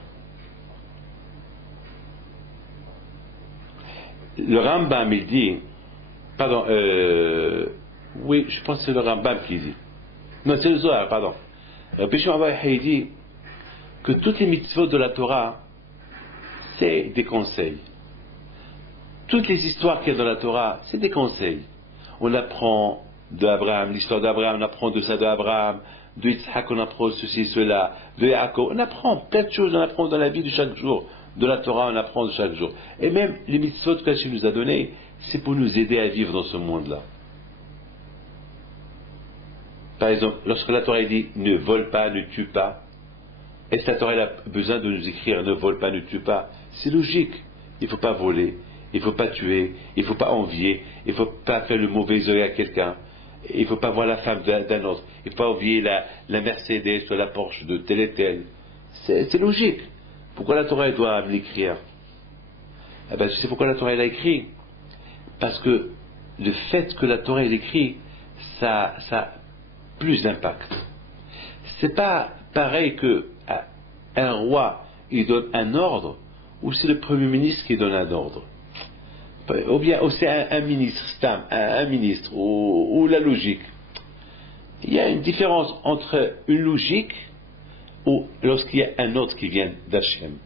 Le Rambam il dit, pardon, oui, je pense que c'est le Rambam qui dit. Non, c'est le Zohar, pardon. Rabbi Shimon Bar Yochai dit que toutes les mitzvot de la Torah, c'est des conseils. Toutes les histoires qu'il y a dans la Torah, c'est des conseils. On apprend d'Abraham, l'histoire d'Abraham, on apprend de ça d'Abraham, de Yitzhak, on apprend ceci, cela, de Yaakov, on apprend plein de choses, on apprend dans la vie de chaque jour. De la Torah, on apprend de chaque jour. Et même les mitzvot qu'Hachem nous a données, c'est pour nous aider à vivre dans ce monde-là. Par exemple, lorsque la Torah dit ne vole pas, ne tue pas, est-ce que la Torah a besoin de nous écrire ne vole pas, ne tue pas? C'est logique. Il ne faut pas voler, il ne faut pas tuer, il ne faut pas envier, il ne faut pas faire le mauvais œil à quelqu'un, il ne faut pas voir la femme d'un autre, il ne faut pas envier la Mercedes ou la Porsche de tel et tel. C'est logique. Pourquoi la Torah doit l'écrire? Eh bien, tu sais pourquoi la Torah l'a écrit? Parce que le fait que la Torah l'écrit, ça plus d'impact. C'est pas pareil que un roi il donne un ordre ou c'est le premier ministre qui donne un ordre, ou bien c'est un ministre un ministre ou la logique. Il y a une différence entre une logique ou lorsqu'il y a un ordre qui vient d'Hachem.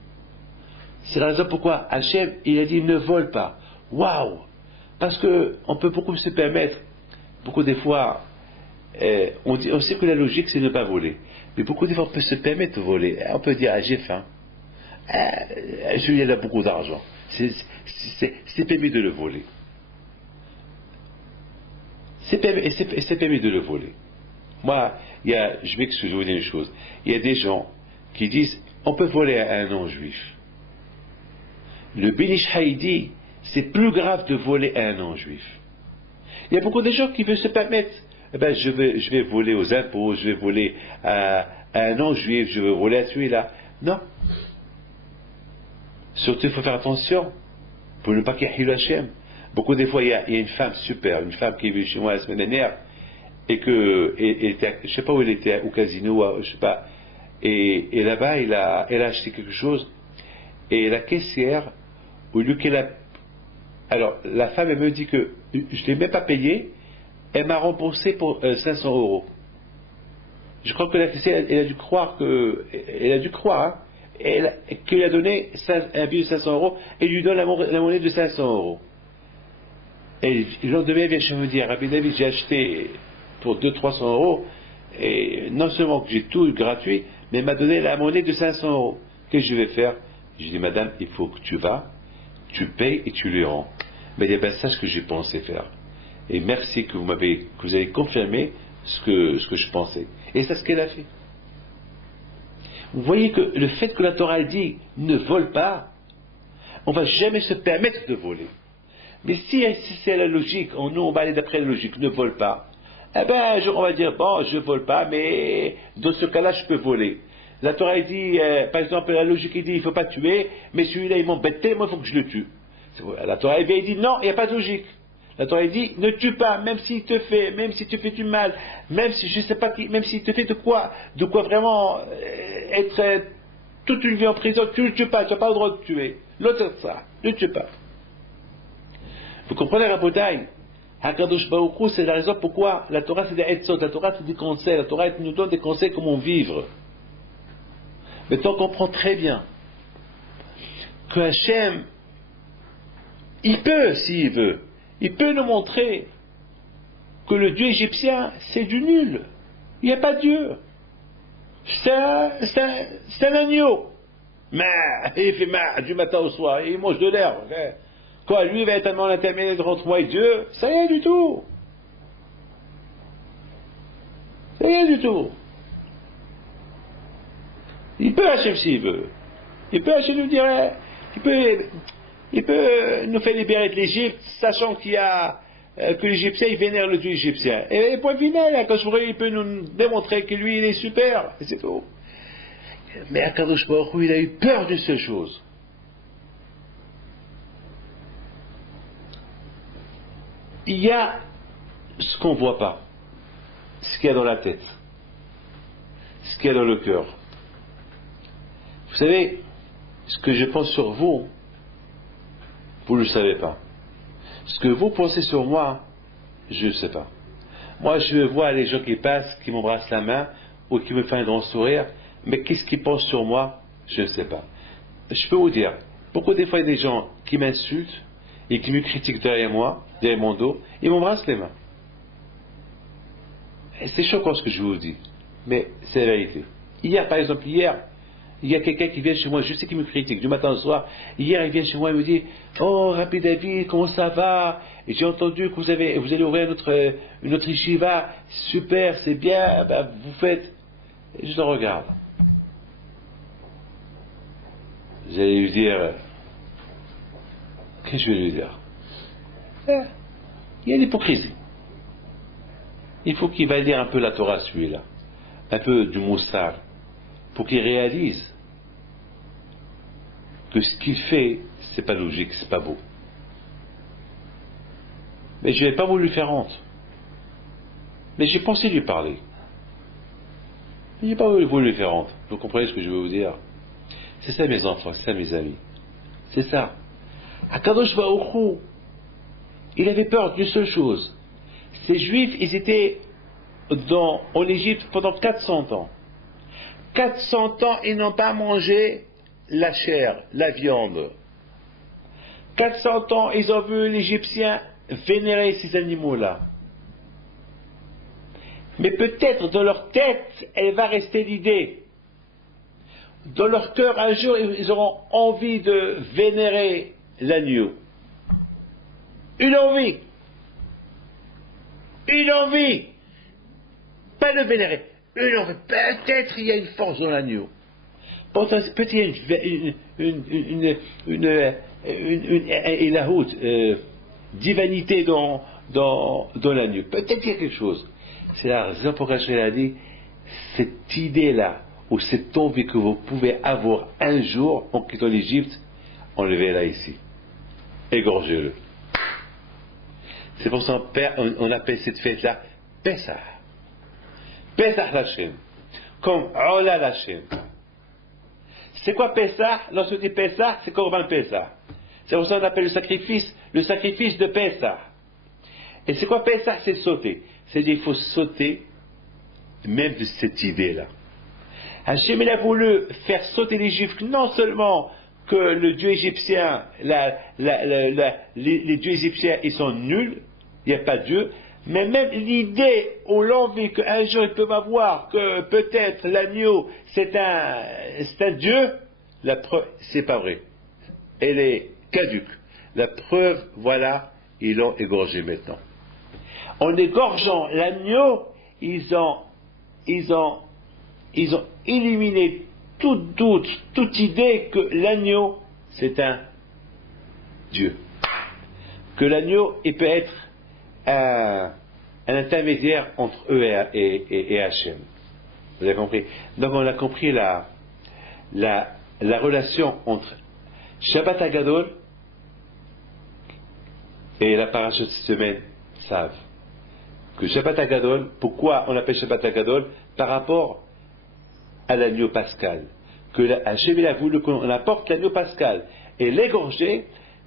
C'est la raison pourquoi Hachem il a dit ne vole pas. Waouh! Parce que on peut beaucoup se permettre, beaucoup des fois on sait que la logique c'est ne pas voler, mais beaucoup des fois on peut se permettre de voler. On peut dire j'ai faim, Julien a beaucoup d'argent, c'est permis de le voler, c'est permis de le voler. Moi je vais vous dire une chose, il y a des gens qui disent on peut voler à un non-juif. Le Ben Ish Chai dit c'est plus grave de voler à un non-juif. Il y a beaucoup de gens qui veulent se permettre. Eh ben, je vais voler aux impôts, je vais voler à un non-juif, je vais voler à celui-là. Non. Surtout, il faut faire attention pour ne pas qu'il y ait Hachem. Beaucoup des fois, il y a une femme super, une femme qui est venue chez moi la semaine dernière, et que, je ne sais pas où elle était, au casino, je ne sais pas, et là-bas, elle a acheté quelque chose, et la caissière, au lieu qu'elle Alors, la femme, elle me dit que je ne l'ai même pas payé, elle m'a remboursé pour 500 euros. Je crois que la caissière, elle a dû croire hein, qu'il a donné un billet de 500 euros et lui donne la monnaie de 500 euros. Et le lendemain, elle vient chez me dire, Rabbi David, j'ai acheté pour 200-300 euros, et non seulement que j'ai tout gratuit, mais elle m'a donné la monnaie de 500 euros. Qu'est-ce que je vais faire? Je dis, madame, il faut que tu vas, tu payes et tu lui rends. Mais il dit, ben, c'est ce que j'ai pensé faire. Et merci que vous avez confirmé ce que je pensais. Et c'est ce qu'elle a fait. Vous voyez que le fait que la Torah dit ne vole pas, on ne va jamais se permettre de voler. Mais si c'est la logique, nous on va aller d'après la logique, ne vole pas, eh ben on va dire, bon, je ne vole pas, mais dans ce cas-là, je peux voler. La Torah dit, par exemple, la logique dit, il ne faut pas tuer, mais celui-là, il m'embête tellement, il faut que je le tue. La Torah dit, non, il n'y a pas de logique. La Torah dit, ne tue pas, même s'il te fait du mal, même si, je sais pas qui, même s'il te fait de quoi vraiment être toute une vie en prison, tu ne le tues pas, tu n'as pas le droit de tuer. L'autre, ça, ne tue pas. Vous comprenez, Rabotai? Hakadosh Baruch Hu, c'est la raison pourquoi la Torah c'est des etzot, la Torah c'est des conseils, la Torah nous donne des conseils comment vivre. Mais tant qu'on comprend très bien que Hachem, il peut, s'il veut, il peut nous montrer que le Dieu égyptien, c'est du nul. Il n'y a pas de Dieu. C'est un agneau. Mais il fait mal du matin au soir, il mange de l'herbe. Quoi, lui va être tellement l'intermédiaire entre moi et Dieu, c'est rien du tout. C'est rien du tout. Il peut Hachem s'il veut. Il peut Hachem nous dire, il peut nous faire libérer de l'Égypte, sachant qu'il y a que l'Égyptien il vénère le Dieu égyptien. Et point final, quand je il peut nous démontrer que lui il est super, et c'est tout. Mais Akadosh Baruch Hu, il a eu peur d'une seule chose. Il y a ce qu'on ne voit pas, ce qu'il y a dans la tête, ce qu'il y a dans le cœur. Vous savez, ce que je pense sur vous, vous ne le savez pas. Ce que vous pensez sur moi, je ne sais pas. Moi, je vois les gens qui passent, qui m'embrassent la main, ou qui me font un grand sourire, mais qu'est-ce qu'ils pensent sur moi, je ne sais pas. Je peux vous dire, pourquoi des fois il y a des gens qui m'insultent, et qui me critiquent derrière moi, derrière mon dos, ils m'embrassent les mains. Et c'est choquant ce que je vous dis, mais c'est la vérité. Hier, par exemple, il y a quelqu'un qui vient chez moi, je sais qu'il me critique, du matin au soir. Hier, il vient chez moi et me dit, oh, Rabbi David, comment ça va? Et j'ai entendu que vous allez ouvrir une autre yeshiva, super, c'est bien, ben, vous faites. Et je le regarde. J'allais lui dire, qu'est-ce que je vais lui dire? Il y a l'hypocrisie. Il faut qu'il va lire un peu la Torah, celui-là, un peu du Moussar, pour qu'il réalise que ce qu'il fait, c'est pas logique, c'est pas beau. Mais je n'ai pas voulu lui faire honte. Mais j'ai pensé lui parler. Mais je n'ai pas voulu lui faire honte. Vous comprenez ce que je veux vous dire? C'est ça mes enfants, c'est ça mes amis. C'est ça. Akadosh Baruch Hu, il avait peur d'une seule chose. Ces Juifs, ils étaient en Égypte pendant 400 ans. 400 ans, ils n'ont pas mangé la chair, la viande. 400 ans, ils ont vu l'Égyptien vénérer ces animaux-là. Mais peut-être dans leur tête, elle va rester l'idée. Dans leur cœur, un jour, ils auront envie de vénérer l'agneau. Une envie. Une envie. Pas le vénérer. Une envie. Peut-être il y a une force dans l'agneau. Peut-être il y a une divinité dans l'agneau. Peut-être qu'il y a quelque chose. C'est la raison pour laquelle elle a dit, cette idée-là, ou cette envie que vous pouvez avoir un jour en quittant l'Égypte, enlevez-la ici. Égorgez-le. C'est pour ça qu'on appelle cette fête-là Pessah. Pessah l'Hachem. Comme Ola l'Hachem. C'est quoi Pessah? Lorsqu'on dit Pessah, c'est Korban Pessah. C'est pour ça qu'on appelle le sacrifice le sacrifice de Pessah. Et c'est quoi Pessah? C'est sauter. C'est-à-dire qu'il faut sauter même de cette idée-là. Hachem il a voulu faire sauter les Juifs, non seulement que le Dieu égyptien, les dieux égyptiens, ils sont nuls, il n'y a pas de Dieu, mais même l'idée ou l'envie qu'un jour ils peuvent avoir que peut-être l'agneau c'est un Dieu, la preuve, c'est pas vrai. Elle est caduque. La preuve, voilà, ils l'ont égorgé maintenant. En égorgeant l'agneau, ils ont éliminé tout doute, toute idée que l'agneau, c'est un Dieu. Que l'agneau, il peut être un intermédiaire entre eux et Hachem. Vous avez compris? Donc on a compris la relation entre Shabbat Hagadol et la paracha de cette semaine savent que Shabbat Hagadol, pourquoi on l'appelle Shabbat Hagadol? Par rapport à l'agneau pascal. Que Hachem a voulu qu'on apporte l'agneau pascal et l'égorger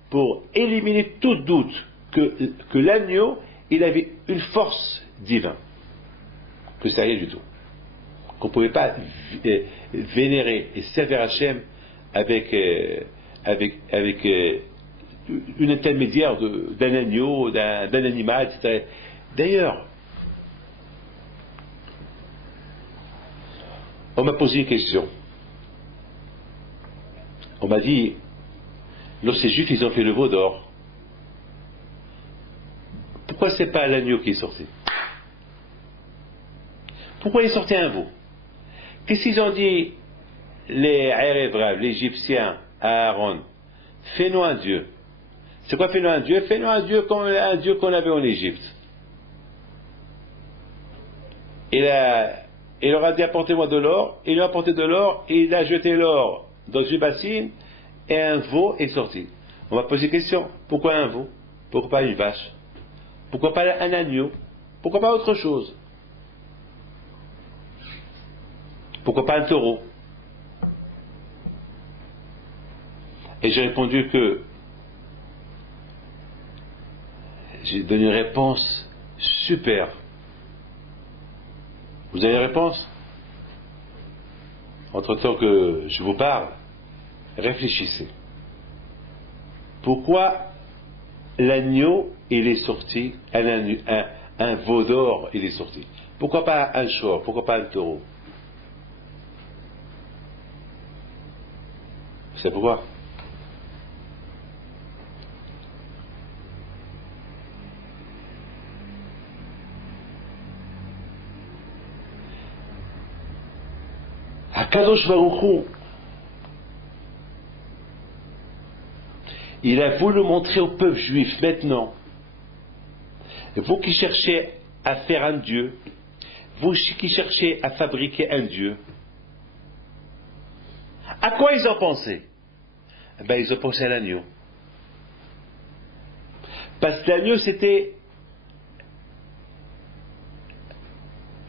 pour éliminer tout doute que l'agneau, il avait une force divine. Que c'était rien du tout. Qu'on ne pouvait pas vénérer et servir Hachem avec une intermédiaire d'un agneau, d'un animal, etc. D'ailleurs, on m'a posé une question. On m'a dit, lorsque les Juifs ils ont fait le veau d'or, pourquoi c'est pas l'agneau qui est sorti? Pourquoi il sortait un veau? Qu'est-ce qu'ils ont dit les Erev, l'Égyptien, à Aaron? Fais-nous un Dieu. C'est quoi fais-nous un Dieu? Fais-nous un Dieu comme un Dieu qu'on avait en Égypte. Il leur a dit apportez-moi de l'or, il lui a apporté de l'or, et il a jeté l'or dans une bassine, et un veau est sorti. On va poser une question, pourquoi un veau? Pourquoi pas une vache? Pourquoi pas un agneau? Pourquoi pas autre chose? Pourquoi pas un taureau? Et j'ai répondu que j'ai donné une réponse super. Vous avez une réponse? Entre-temps que je vous parle, réfléchissez. Pourquoi l'agneau, il est sorti, un veau d'or, il est sorti? Pourquoi pas un chor? Pourquoi pas un taureau? Vous savez pourquoi? Kadosh Baruch Hu, il a voulu montrer au peuple juif maintenant, vous qui cherchez à faire un Dieu, vous qui cherchez à fabriquer un Dieu, à quoi ils ont pensé? Ils ont pensé à l'agneau. Parce que l'agneau c'était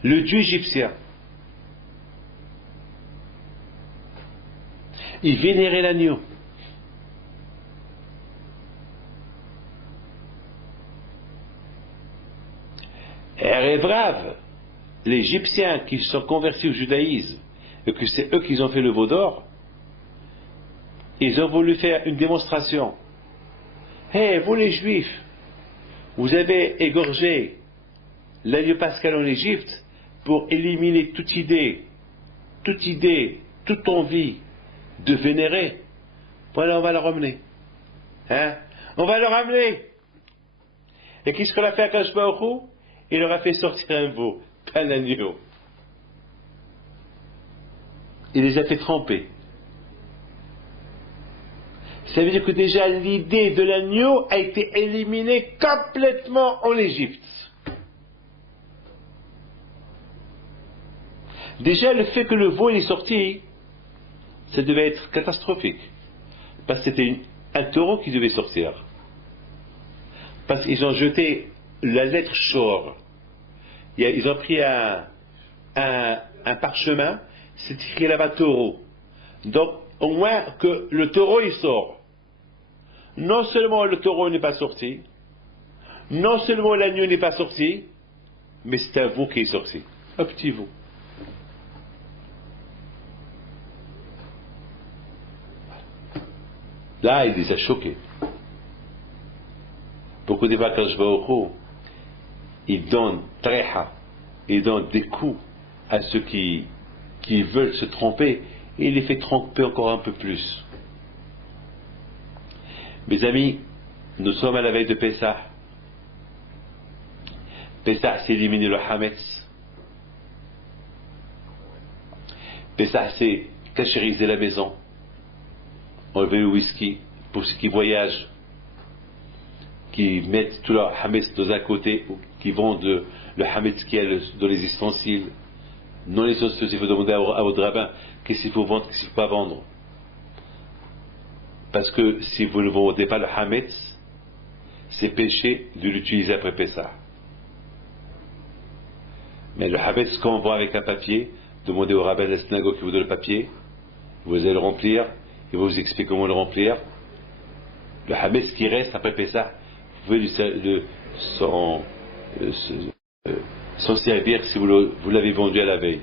le Dieu égyptien. Ils vénéraient l'agneau. Erev, les Égyptiens qui se sont convertis au judaïsme, et que c'est eux qui ont fait le veau d'or, ils ont voulu faire une démonstration. Hé, vous les Juifs, vous avez égorgé l'agneau pascal en Égypte pour éliminer toute idée, toute envie de vénérer. Voilà, on va le ramener. On va le ramener. Et qu'est-ce qu'on a fait à Kadosh Baruch Hu? Il leur a fait sortir un veau, pas un agneau. Il les a fait tremper. Ça veut dire que déjà l'idée de l'agneau a été éliminée complètement en Égypte. Déjà le fait que le veau est sorti, ça devait être catastrophique. Parce que c'était un taureau qui devait sortir. Parce qu'ils ont jeté la lettre Shor. Ils ont pris un parchemin, c'est écrit là-bas taureau. Donc, au moins que le taureau il sort. non seulement le taureau n'est pas sorti, non seulement l'agneau n'est pas sorti, mais c'est un veau qui est sorti. Un petit veau. Là, il les a choqués. Beaucoup de fois, quand je vais au Baruch Hu, il donne tréha, il donne des coups à ceux qui veulent se tromper, et il les fait tromper encore un peu plus. Mes amis, nous sommes à la veille de Pessah. Pessah, c'est éliminer le Hametz. Pessah, c'est cachériser la maison, enlever le whisky pour ceux qui voyagent, qui mettent tout leur Hametz dans un côté, ou qui vendent le Hametz qui est dans les ustensiles. Non les ustensiles, il faut demander à votre rabbin qu'est-ce qu'il faut vendre, qu'est-ce qu'il ne faut pas vendre. Parce que si vous ne vendez pas le Hametz, c'est péché de l'utiliser après Pessah. Mais le Hametz, quand on vend avec un papier, demandez au rabbin de la synagogue qui vous donne le papier, vous allez le remplir, il va vous expliquer comment le remplir. Le Hametz qui reste après Pessah, vous pouvez s'en servir si vous l'avez vendu à la veille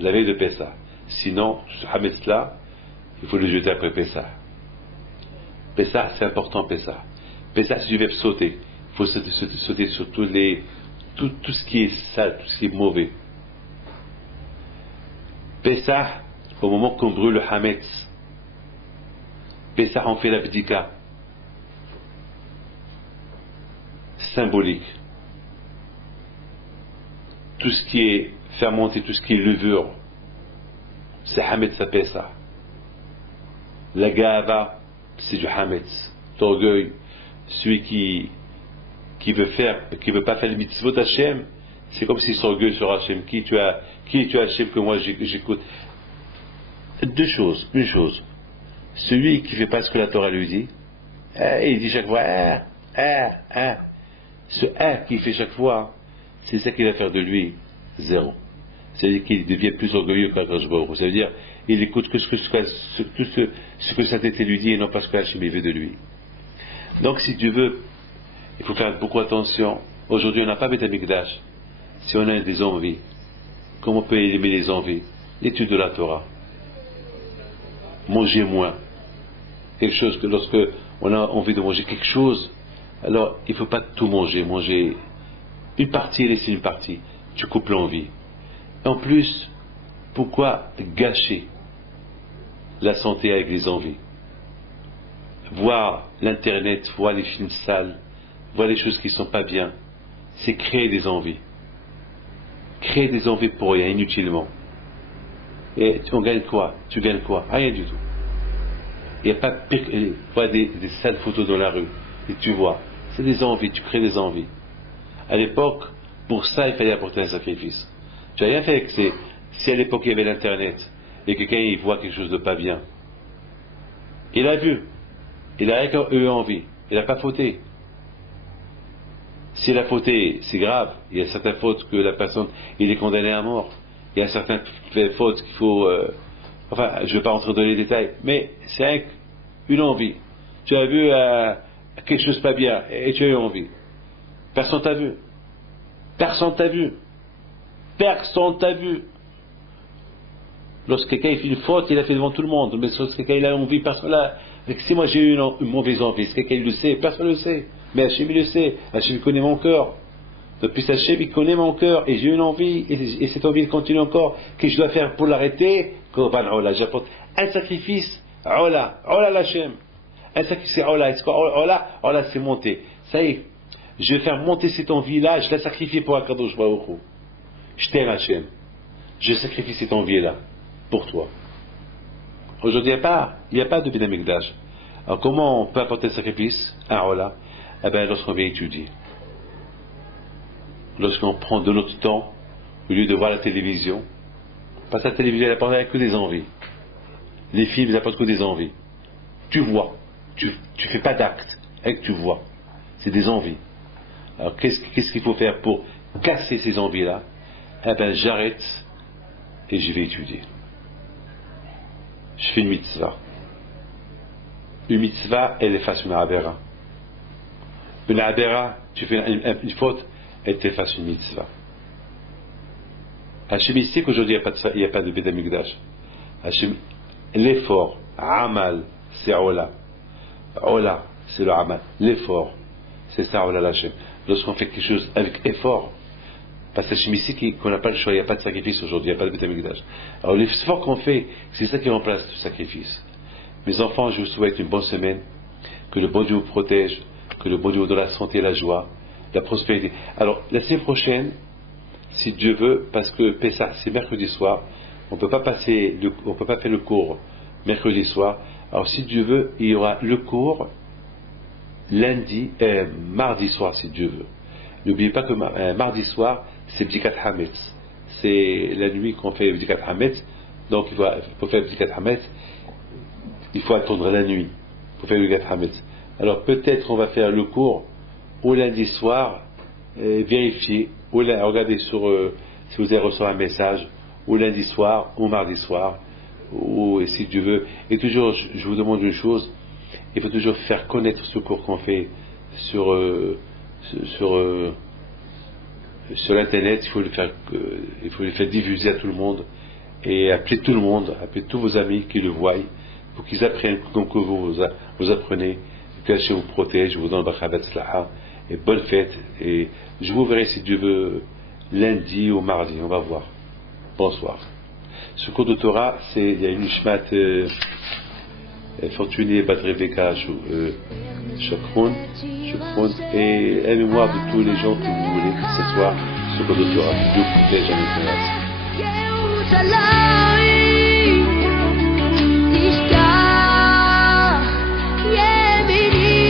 de Pessah. Sinon, ce Hametz-là, il faut le jeter après Pessah. Pessah, c'est important, Pessah. Pessah, c'est du verbe sauter. Il faut sauter sur tout ce qui est sale, tout ce qui est mauvais. Pessah, au moment qu'on brûle le Hametz, Pessah, on fait la bdika. Symbolique. Tout ce qui est fermenté, tout ce qui est levure, c'est Hametz à Pessah. La gava, c'est du Hametz. L'orgueil, celui qui veut pas faire le mitzvot d'Hachem, c'est comme s'il s'orgueille sur Hachem. Qui tu es Hachem que moi j'écoute? Deux choses. Une chose, celui qui fait pas ce que la Torah lui dit, il dit chaque fois, ce qu'il fait chaque fois, c'est ça qui va faire de lui zéro. C'est-à-dire qu'il devient plus orgueilleux qu'Akadosh Baruch Hu. Ça veut dire, il écoute que ce que sa tête lui dit et non pas ce que Hachem veut de lui. Donc si tu veux, il faut faire beaucoup attention. Aujourd'hui, on n'a pas Beth Amikdash. Si on a des envies, comment on peut éliminer les envies? L'étude de la Torah. Manger moins. Quelque chose que lorsque on a envie de manger quelque chose, alors il ne faut pas tout manger. Manger une partie et laisser une partie. Tu coupes l'envie. En plus, pourquoi gâcher la santé avec les envies? Voir l'internet, voir les films sales, voir les choses qui ne sont pas bien, c'est créer des envies. Créer des envies pour rien, inutilement. Et on gagne quoi? Tu gagnes quoi? Rien du tout. Il n'y a pas de pire. Vois des sales photos dans la rue, et tu vois. C'est des envies, tu crées des envies. À l'époque, pour ça, il fallait apporter un sacrifice. Tu n'as rien fait avec si à l'époque il y avait l'internet, et quelqu'un il voit quelque chose de pas bien, il a vu, il a eu envie, il n'a pas fauté. S'il a fauté, c'est grave. Il y a certaines fautes que la personne, il est condamné à mort. Il y a certaines fautes qu'il faut... enfin, je ne vais pas rentrer dans les détails, mais c'est une envie. Tu as vu quelque chose pas bien, et tu as eu envie. Personne t'a vu. Personne t'a vu. Personne t'a vu. Lorsque quelqu'un fait une faute, il a fait devant tout le monde. Mais lorsque quelqu'un a envie, personne là. Si moi j'ai eu une mauvaise envie, si quelqu'un le sait, personne ne le sait. Mais Hachem il le sait. Hachem connaît mon cœur. Depuis Hachem il connaît mon cœur. Et j'ai une envie. Et cette envie continue encore. Qu'est-ce que je dois faire pour l'arrêter? J'apporte un sacrifice. Ola l'Hachem. Un sacrifice, c'est Ola. Ola c'est monter. Ça y est. Je vais faire monter cette envie-là. Je la sacrifie pour Akadosh Baruch Hu. Je t'aime Hachem. Je sacrifie cette envie-là. Pour toi. Aujourd'hui, il n'y a pas de Beth Amikdash. Alors, comment on peut apporter le sacrifice? Eh bien, lorsqu'on vient étudier. Lorsqu'on prend de notre temps, au lieu de voir la télévision, parce que la télévision, elle apporte que des envies. Les films, ils apportent que des envies. Tu vois. Tu fais pas d'acte. Avec tu vois. C'est des envies. Alors, qu'est-ce qu'il faut faire pour casser ces envies-là? Eh bien, j'arrête et je vais étudier. Je fais une mitzvah. une mitzvah, elle efface une avera. Une avera, tu fais une faute, elle t'efface une mitzvah. Hachem sait qu'aujourd'hui il n'y a pas de Beth Amikdash. L'effort, amal, c'est ola. Ola, c'est le amal. L'effort, c'est ça, ola l'Hachem. Lorsqu'on fait quelque chose avec effort, parce qu'Hachem ici qu'on n'a pas le choix, il n'y a pas de sacrifice aujourd'hui, il n'y a pas de Beth Amikdash. Alors l'effort qu'on fait, c'est ça qui remplace tout sacrifice. Mes enfants, je vous souhaite une bonne semaine, que le bon Dieu vous protège, que le bon Dieu vous donne la santé, la joie, la prospérité. Alors, la semaine prochaine, si Dieu veut, parce que Pessah, c'est mercredi soir, on ne peut pas faire le cours mercredi soir. Alors, si Dieu veut, il y aura le cours mardi soir, si Dieu veut. N'oubliez pas que mardi soir, c'est Bdikat Hametz. C'est la nuit qu'on fait Bdikat Hametz. Donc, pour faire Bdikat Hametz, il faut attendre la nuit pour faire Bdikat Hametz. Alors, peut-être on va faire le cours au lundi soir, vérifier, regardez si vous avez reçu un message, ou lundi soir, ou mardi soir, ou si Dieu veut. Et toujours, je vous demande une chose, il faut toujours faire connaître ce cours qu'on fait sur l'internet. Il faut le faire diffuser à tout le monde et appeler tout le monde, appeler tous vos amis qui le voient, pour qu'ils apprennent comme que vous apprenez, que Hachem vous protège, vous donne Bachabat Slaha, et bonne fête. Et je vous verrai si Dieu veut lundi ou mardi, on va voir. Bonsoir. Ce cours de Torah, il y a une Nishmat fortunée, Bat Rebecca Chokron, et la mémoire de tous les gens que vous voulez ce soir, ce cours de Torah. Que Dieu protège à notre grâce. תשכח ימיני,